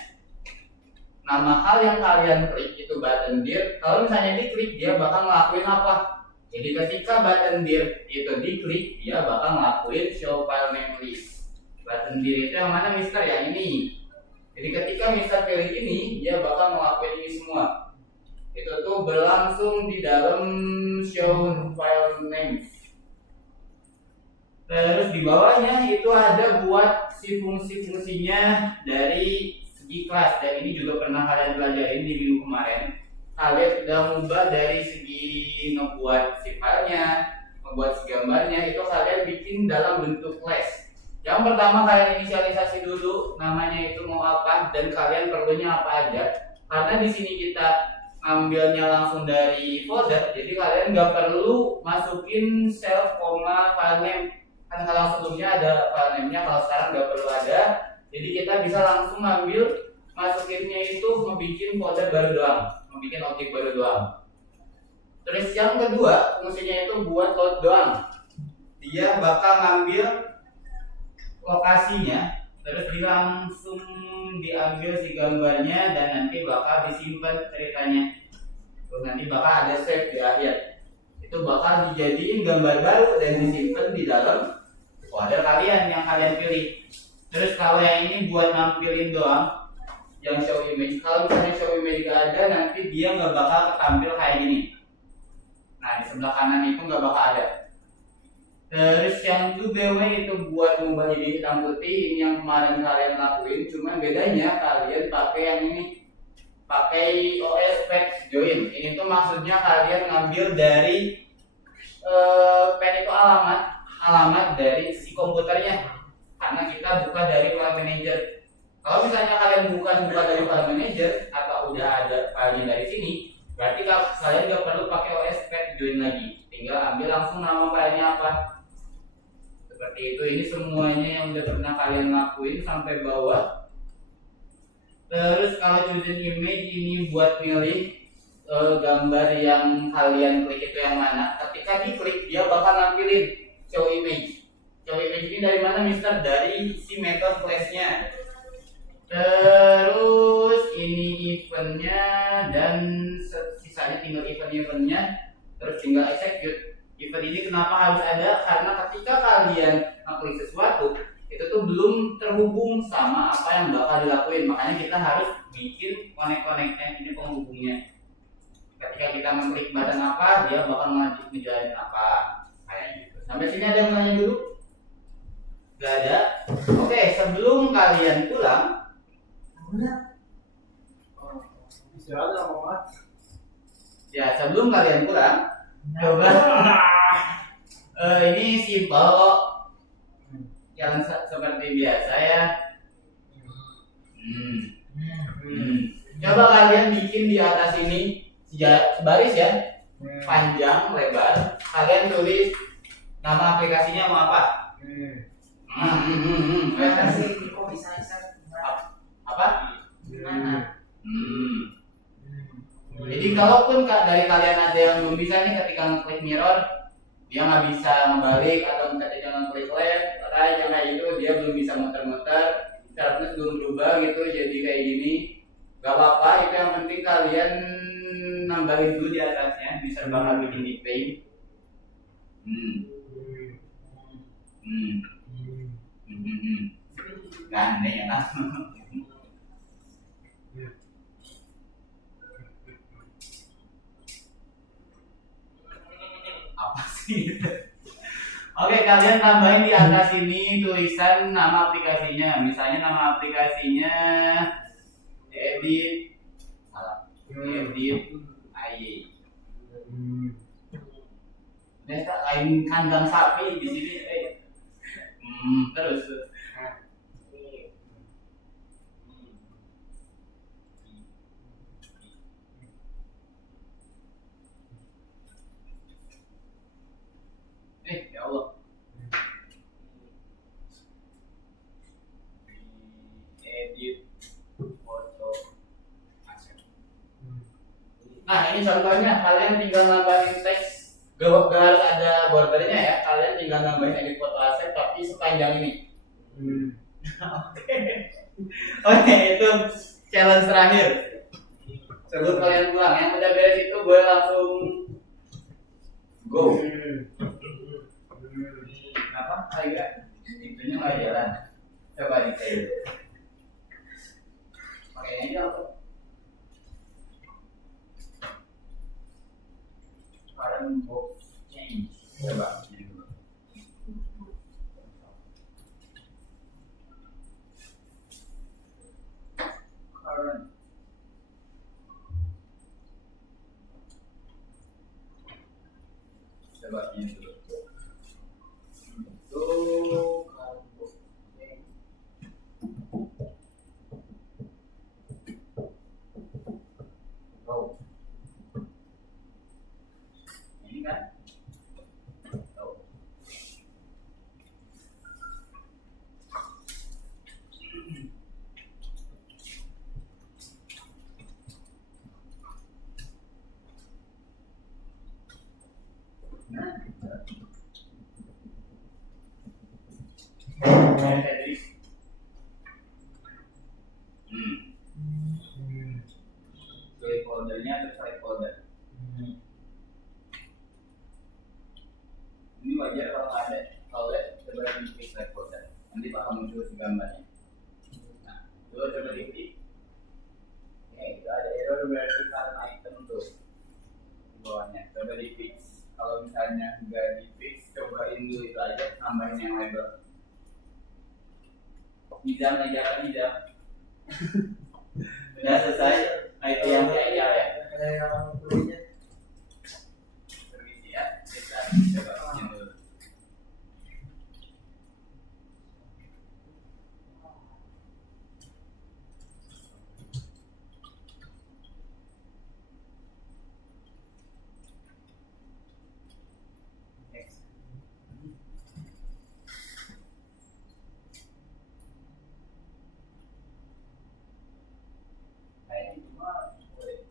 nama hal yang kalian klik itu button dir. Kalau misalnya diklik dia bakal ngelakuin apa? Jadi ketika button dir itu diklik dia bakal ngelakuin show file name list. Button dir itu yang mana, Mister? Yang ini. Jadi ketika Mister pilih ini dia bakal ngelakuin ini semua. Itu tuh berlangsung di dalam show file names. Terus di bawahnya itu ada buat si fungsi-fungsinya dari segi kelas, dan ini juga pernah kalian pelajarin di minggu kemarin. Kalian udah mengubah dari segi ngebuat si filenya, ngebuat si gambarnya, itu kalian bikin dalam bentuk class. Yang pertama kalian inisialisasi dulu namanya itu mau apa dan kalian perlunya apa aja. Karena di sini kita ambilnya langsung dari folder, jadi kalian nggak perlu masukin self, file name. Kan kalau sebelumnya ada file name-nya, kalau sekarang nggak perlu ada. Jadi kita bisa langsung ambil masukinnya itu ngebikin folder baru doang. membuat objek baru doang. Terus yang kedua fungsinya itu buat load doang. Dia bakal ngambil lokasinya, terus dia langsung diambil si gambarnya dan nanti bakal disimpan ceritanya. Terus nanti bakal ada save di akhir. Itu bakal dijadiin gambar baru dan disimpan di dalam folder kalian yang kalian pilih. Terus kalau yang ini buat nampilin doang, yang show image. Kalau misalnya show image gak ada, nanti dia nggak bakal ketampil kayak gini. Nah di sebelah kanan itu nggak bakal ada. Terus yang 2BW itu buat mengubah jadi hitam putih, ini yang kemarin kalian lakuin, cuman bedanya kalian pakai yang ini, pakai OS Patch Join. Ini tuh maksudnya kalian ngambil dari pen itu alamat dari si komputernya, karena kita buka dari file manager. Kalau misalnya kalian buka dari file manager atau udah ada filenya dari sini, berarti kalian nggak perlu pakai OS Patch Join lagi, tinggal ambil langsung nama filenya apa. Seperti itu, ini semuanya yang udah pernah kalian lakuin sampai bawah. Terus kalau chosen image ini buat milih gambar yang kalian klik itu yang mana. Ketika diklik dia bakal nampilin show image. Show image ini dari mana, Mister? Dari si method class-nya. Terus ini eventnya dan sisanya tinggal event-eventnya. Terus tinggal execute. Event ini kenapa harus ada? Karena ketika kalian ngeklik sesuatu, itu tuh belum terhubung sama apa yang bakal dilakuin. Makanya kita harus bikin connect-connect ini penghubungnya. Ketika kita mengklik button apa, dia bakal ngejalanin apa. Kayak gitu. Sampai sini ada yang nanya dulu? Gak ada? Oke, sebelum kalian pulang, Istirahat lama banget. ya sebelum kalian pulang, coba ini simple kok, jangan seperti biasa ya. Coba kalian bikin di atas ini sebaris ya, panjang lebar. Kalian tulis nama aplikasinya mau apa? Aplikasi kok bisa Apa? gimana? Jadi kalaupun dari kalian ada yang belum bisa nih ketika ngeklik mirror, dia nggak bisa ngebalik, atau ketika ngeklik left, right, yang kayak gitu, dia belum bisa muter-muter, sharpness belum berubah gitu, jadi kayak gini. Gak apa-apa, itu yang penting kalian nambahin dulu di atasnya, bisa bakal bikin di paint. Nah, ini ya. Apa sih? Oke, kalian tambahin di atas ini tulisan nama aplikasinya. Misalnya nama aplikasinya edit AY. Desa kain kandang sapi di sini. Terus ya Allah. Edit foto aset. Nah, ini contohnya, kalian tinggal nambahin teks, gak harus ada bordernya ya. Kalian tinggal nambahin edit foto aset tapi sepanjang ini. Oke, itu challenge terakhir. Sebelum kalian pulang, yang udah beres itu boleh langsung go. Kenapa? Kayak itunya nggak jalan. Coba detail. Oke, ini langsung. Current box change. Coba. Current. Coba ini dulu. Ini kan jam lagi apa nih jam? Udah selesai. Nah, itu yang kayak ya. Ada yang kuliahnya. Permisi ya. Kita coba bikin dulu. Next. Nah, ini cuma boleh.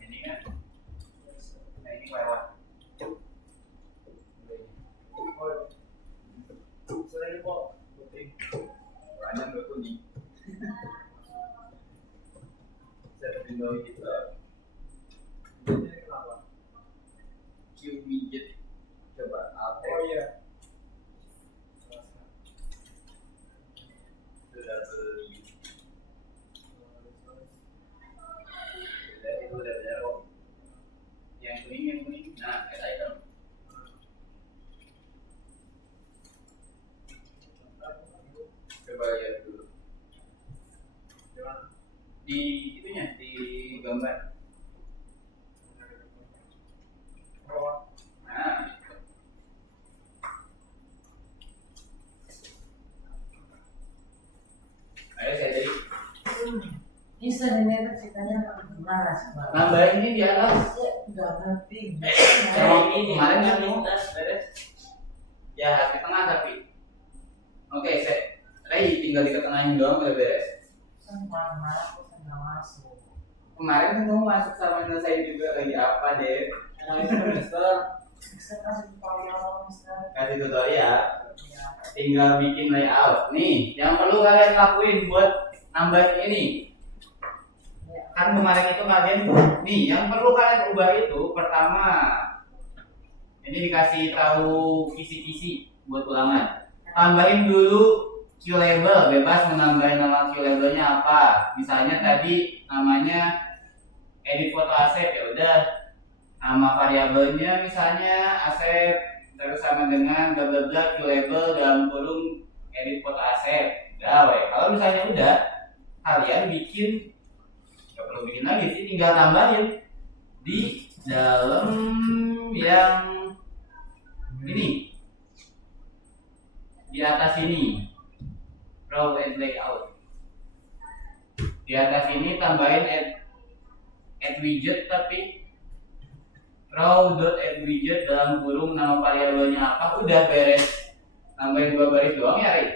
Ini kan, nah ini lewat. Selain kok putih. Ada nggak kuning? Set window kita. Ini kenapa? Q widget. Coba alt Oh iya. sudah beli. Sudah itu udah benar kok. Yang kuning. Nah, kita item. Coba lihat dulu. Di itunya, di gambar. Nah, gitu. Ayo saya jadi Ini sebenarnya ceritanya gimana sih, Bang? nambahin ini di atas. Nggak ngerti. Sama kemarin yang lintas beres. Ya, di tengah tapi. Oke, saya Ray tinggal di ketengahin doang udah beres. Sama aku nggak masuk. Kemarin kan kamu masuk sama saya juga lagi apa deh? Semester. Bisa kasih tutorial misalnya. Kasih tutorial. Ya. Tinggal bikin layout. Nih, yang perlu kalian lakuin buat nambahin ini. Ya. Kan kemarin itu kalian nih, yang perlu kalian ubah itu pertama ini dikasih tahu kisi-kisi buat ulangan. Tambahin dulu Q label, bebas menambahin nama Q labelnya apa. Misalnya tadi namanya edit foto asset, ya udah nama variabelnya misalnya asset terus sama dengan bla bla bla Q label dalam kurung edit foto asset. Udah, weh. Kalau misalnya udah, kalian bikin nggak perlu bikin lagi sih, tinggal tambahin di dalam yang ini, di atas ini raw and layout. Di atas ini tambahin add widget, tapi raw.add widget dalam kurung nama variabelnya apa. Udah beres, tambahin 2 baris doang ya, Ray?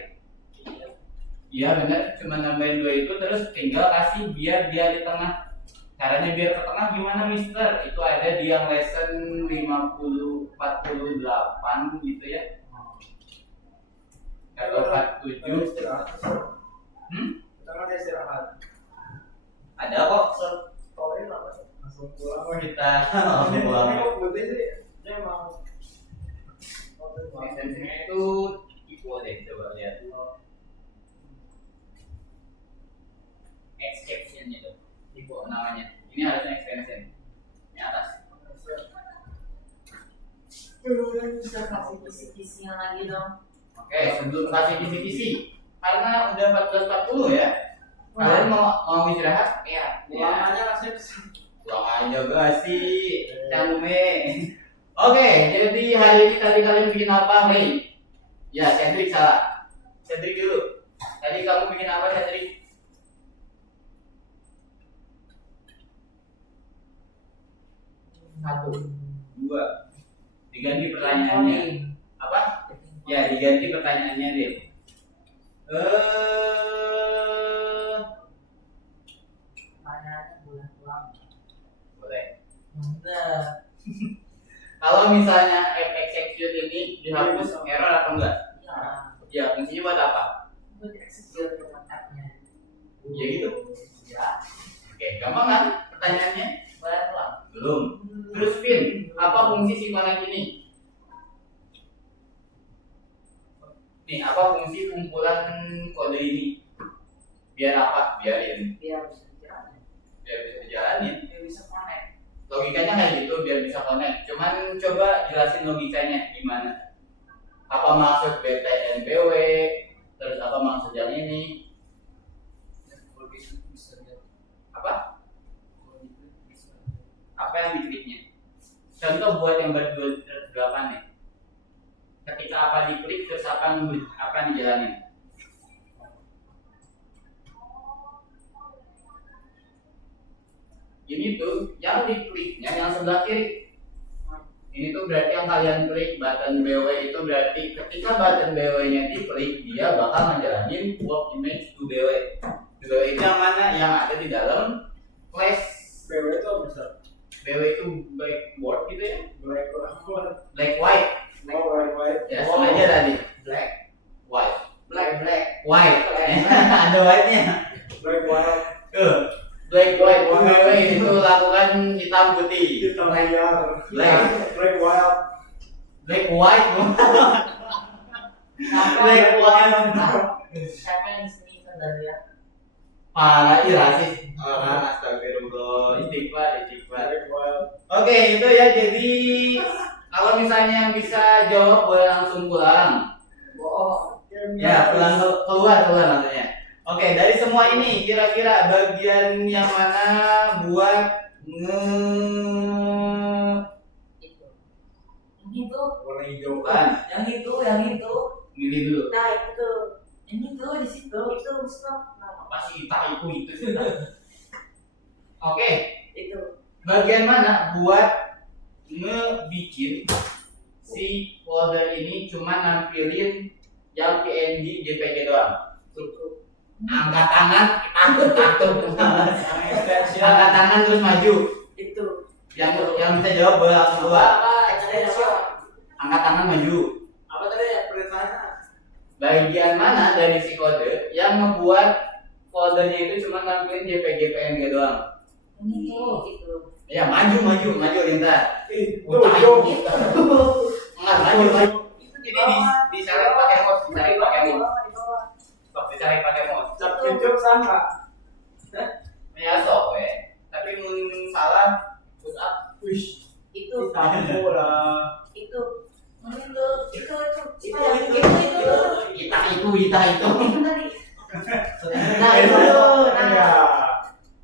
Iya bener, cuma nambahin 2 itu, terus tinggal kasih biar dia di tengah. Caranya biar ke tengah gimana, Mister? Itu ada di yang lesson 48 gitu ya. Atau 47. Kita kan istirahat. Ada kok. Story apa sih? Langsung pulang. Oh, kita Ini pulang. kok putih sih? Dia emang. Extensionnya itu equal deh, coba lihat. Exception itu, equal namanya. Ini harusnya extension. Ini atas. Bisa kasih kisi-kisinya lagi dong. Oke, sebelum kasih kisi-kisi, karena udah 14.40 ya. Kalian mau istirahat? Ya. Ulangannya langsung Pulang aja gak sih, camume. Oke, jadi hari ini tadi kalian bikin apa, Ray? Ya, Cedric salah. Cedric dulu. Tadi kamu bikin apa, Cedric? Satu, dua. Diganti pertanyaannya. Apa? Ya, diganti pertanyaannya deh. Pertanyaannya boleh pulang. Boleh. Bener. Kalau misalnya execute ini dihapus, error apa enggak? Ya. Ya, fungsinya buat apa? Itu Ya gitu. Ya, Oke, gampang kan pertanyaannya? boleh pulang. Belum. Terus Vin, apa fungsi si konek ini? Nih, apa fungsi kumpulan kode ini? Biar apa? Biarin. Biar bisa dijalan. Biar bisa dijalanin. Biar bisa connect. Logikanya kayak gitu biar bisa connect. Cuman coba jelasin logikanya gimana? Apa maksud BTNBW? Terus apa maksud yang ini? Kalau bisa lihat. Apa? Kalau bisa. Apa yang dikliknya? Contoh buat yang berdelapan nih. Ketika apa diklik terus apa yang dijalanin? Ini tuh yang dikliknya yang sebelah kiri. Ini tuh berarti yang kalian klik button BW itu berarti ketika button BW-nya diklik dia bakal ngejalanin work image to BW. BW itu yang mana? Yang ada di dalam class. BW itu apa bisa? BW itu blackboard gitu ya? Black Black white. white. Ya sengaja tadi. Black, White. black, black. White. Ada white-nya. Black white. Black white. BW itu lakukan hitam putih. Hitam liar. Black. Black white. Black white. Black white. Siapa yang seni dari ya? Parah, rasis. Astagfirullah. Istighfar. Black white. Oke, itu ya. Jadi kalau misalnya yang bisa jawab boleh langsung pulang. Bohong. Ya, keluar maksudnya. Oke, dari semua ini kira-kira bagian yang mana buat Itu. Yang itu. Warna hijau. bukan? Yang itu. Milih dulu. Nah itu. Ini tuh di situ. Itu stop. Apa sih itu? Oke, Itu. bagian mana buat ngebikin si folder ini cuma nampilin yang PNG JPG doang. Itu. Angkat tangan, takut. Angkat tangan terus maju. Itu. Yang bisa jawab boleh langsung keluar. Extension. Angkat tangan maju. Apa tadi ya perintahnya? Bagian mana dari si kode yang membuat foldernya itu cuma nampilin JPG PNG doang? Itu. Ya maju Linta. Itu. Enggak maju. Ini dicari pakai mouse, dicari pakai mouse. Sok dicari pakai mouse. Cap kecap sama. Ya sok tapi mun salah push up. Wih. Itu. Bola. Itu. Itu. Ita itu. Tadi. Nah itu. Ya.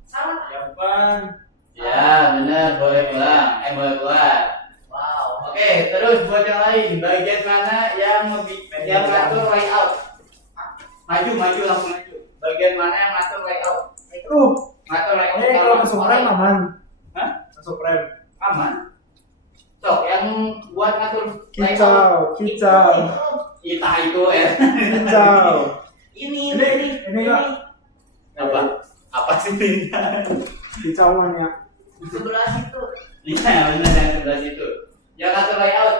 Salah. Jawaban. Ya benar boleh pulang. Boleh keluar. Wow. Oke, terus buat yang lain, bagian mana yang ngatur layout? Maju langsung maju. Bagian mana yang ngatur layout? Ngatur layout. Ini kalau masuk rem aman. Hah? Masuk rem. Aman. Sok, yang buat ngatur layout. Kicau. Ita itu Kicau. Ini enggak. Apa sih ini? Kicauannya. sebelah situ. Iya, benar yang sebelah situ. Yang ngatur layout.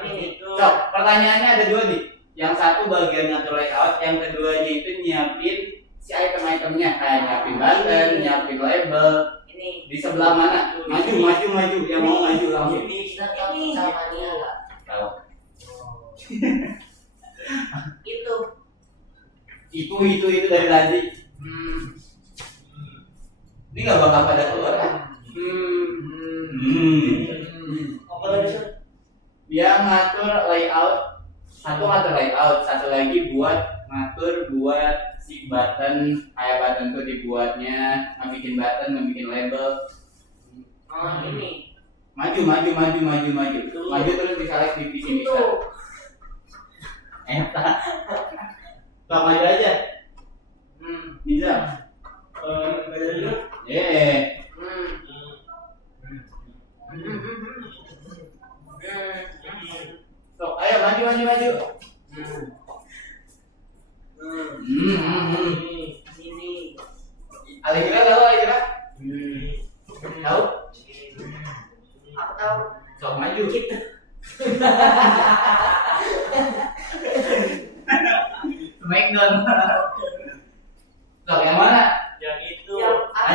Ini. Sok, pertanyaannya ada dua nih. Yang satu bagian ngatur layout, yang keduanya itu nyiapin si item-itemnya kayak nyiapin button, nyiapin label. Ini. Di sebelah mana? Maju. Yang mau maju langsung. Ini. Sama dia enggak? Tahu. Itu dari tadi. Ini nggak bakal pada keluar kan? Apa lagi sih? Dia ngatur layout, satu ngatur layout, satu lagi buat ngatur buat si button, kayak button tuh dibuatnya, ngebikin button, ngebikin label. Ini. Maju terus diselect divisi bisa. Tak maju aja. Bisa. Sok, ayo maju. Sini. Alikira tahu Alikira? Tahu? Aku tahu. Sok maju. Gitu. Smackdown. Sok yang mana?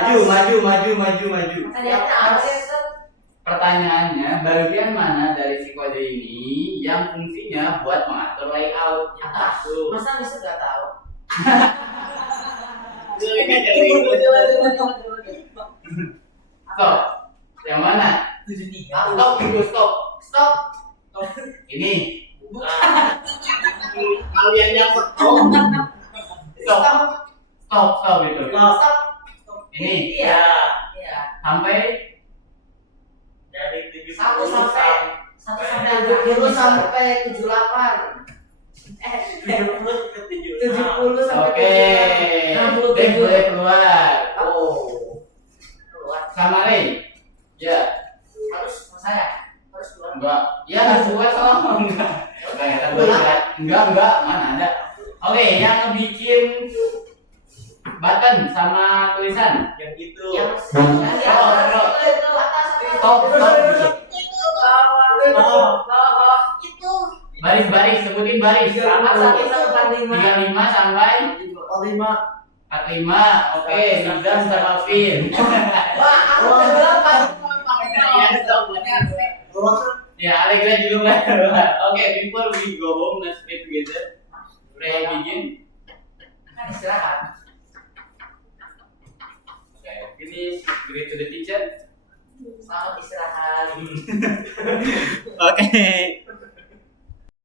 Maju. Ternyata apa sih, Ustaz? Pertanyaannya, bagian mana dari si kode ini yang fungsinya buat mengatur layout? Tuh. Masa Mister nggak tahu? Stop. Yang mana? 73. Stop dulu, stop. Ini. Kalian yang stop. Stop gitu. Stop. Ini. Iya. Iya. Sampai dari 70 Satu sampai 70 sampai 78. 70 ke 70 sampai oke. 67. Dek boleh keluar. Keluar. Sama Ray. Ya. Harus saya. Harus keluar. Enggak. Ya harus keluar kalau enggak. Enggak, mana ada. Oke, yang ngebikin button sama tulisan. yang itu. Yang Stop. itu atas. Stop. Bawah. Itu. Baris, sebutin baris. 35 35 sampai 45. Oke, Nizam sama Vin. Wah, aku ke-8. Ya, Allegra juga mulai. Oke, before we go home, let's play together. Ready begin? Kan istirahat. Oke, finish. Greet to the teacher. Selamat istirahat. Oke.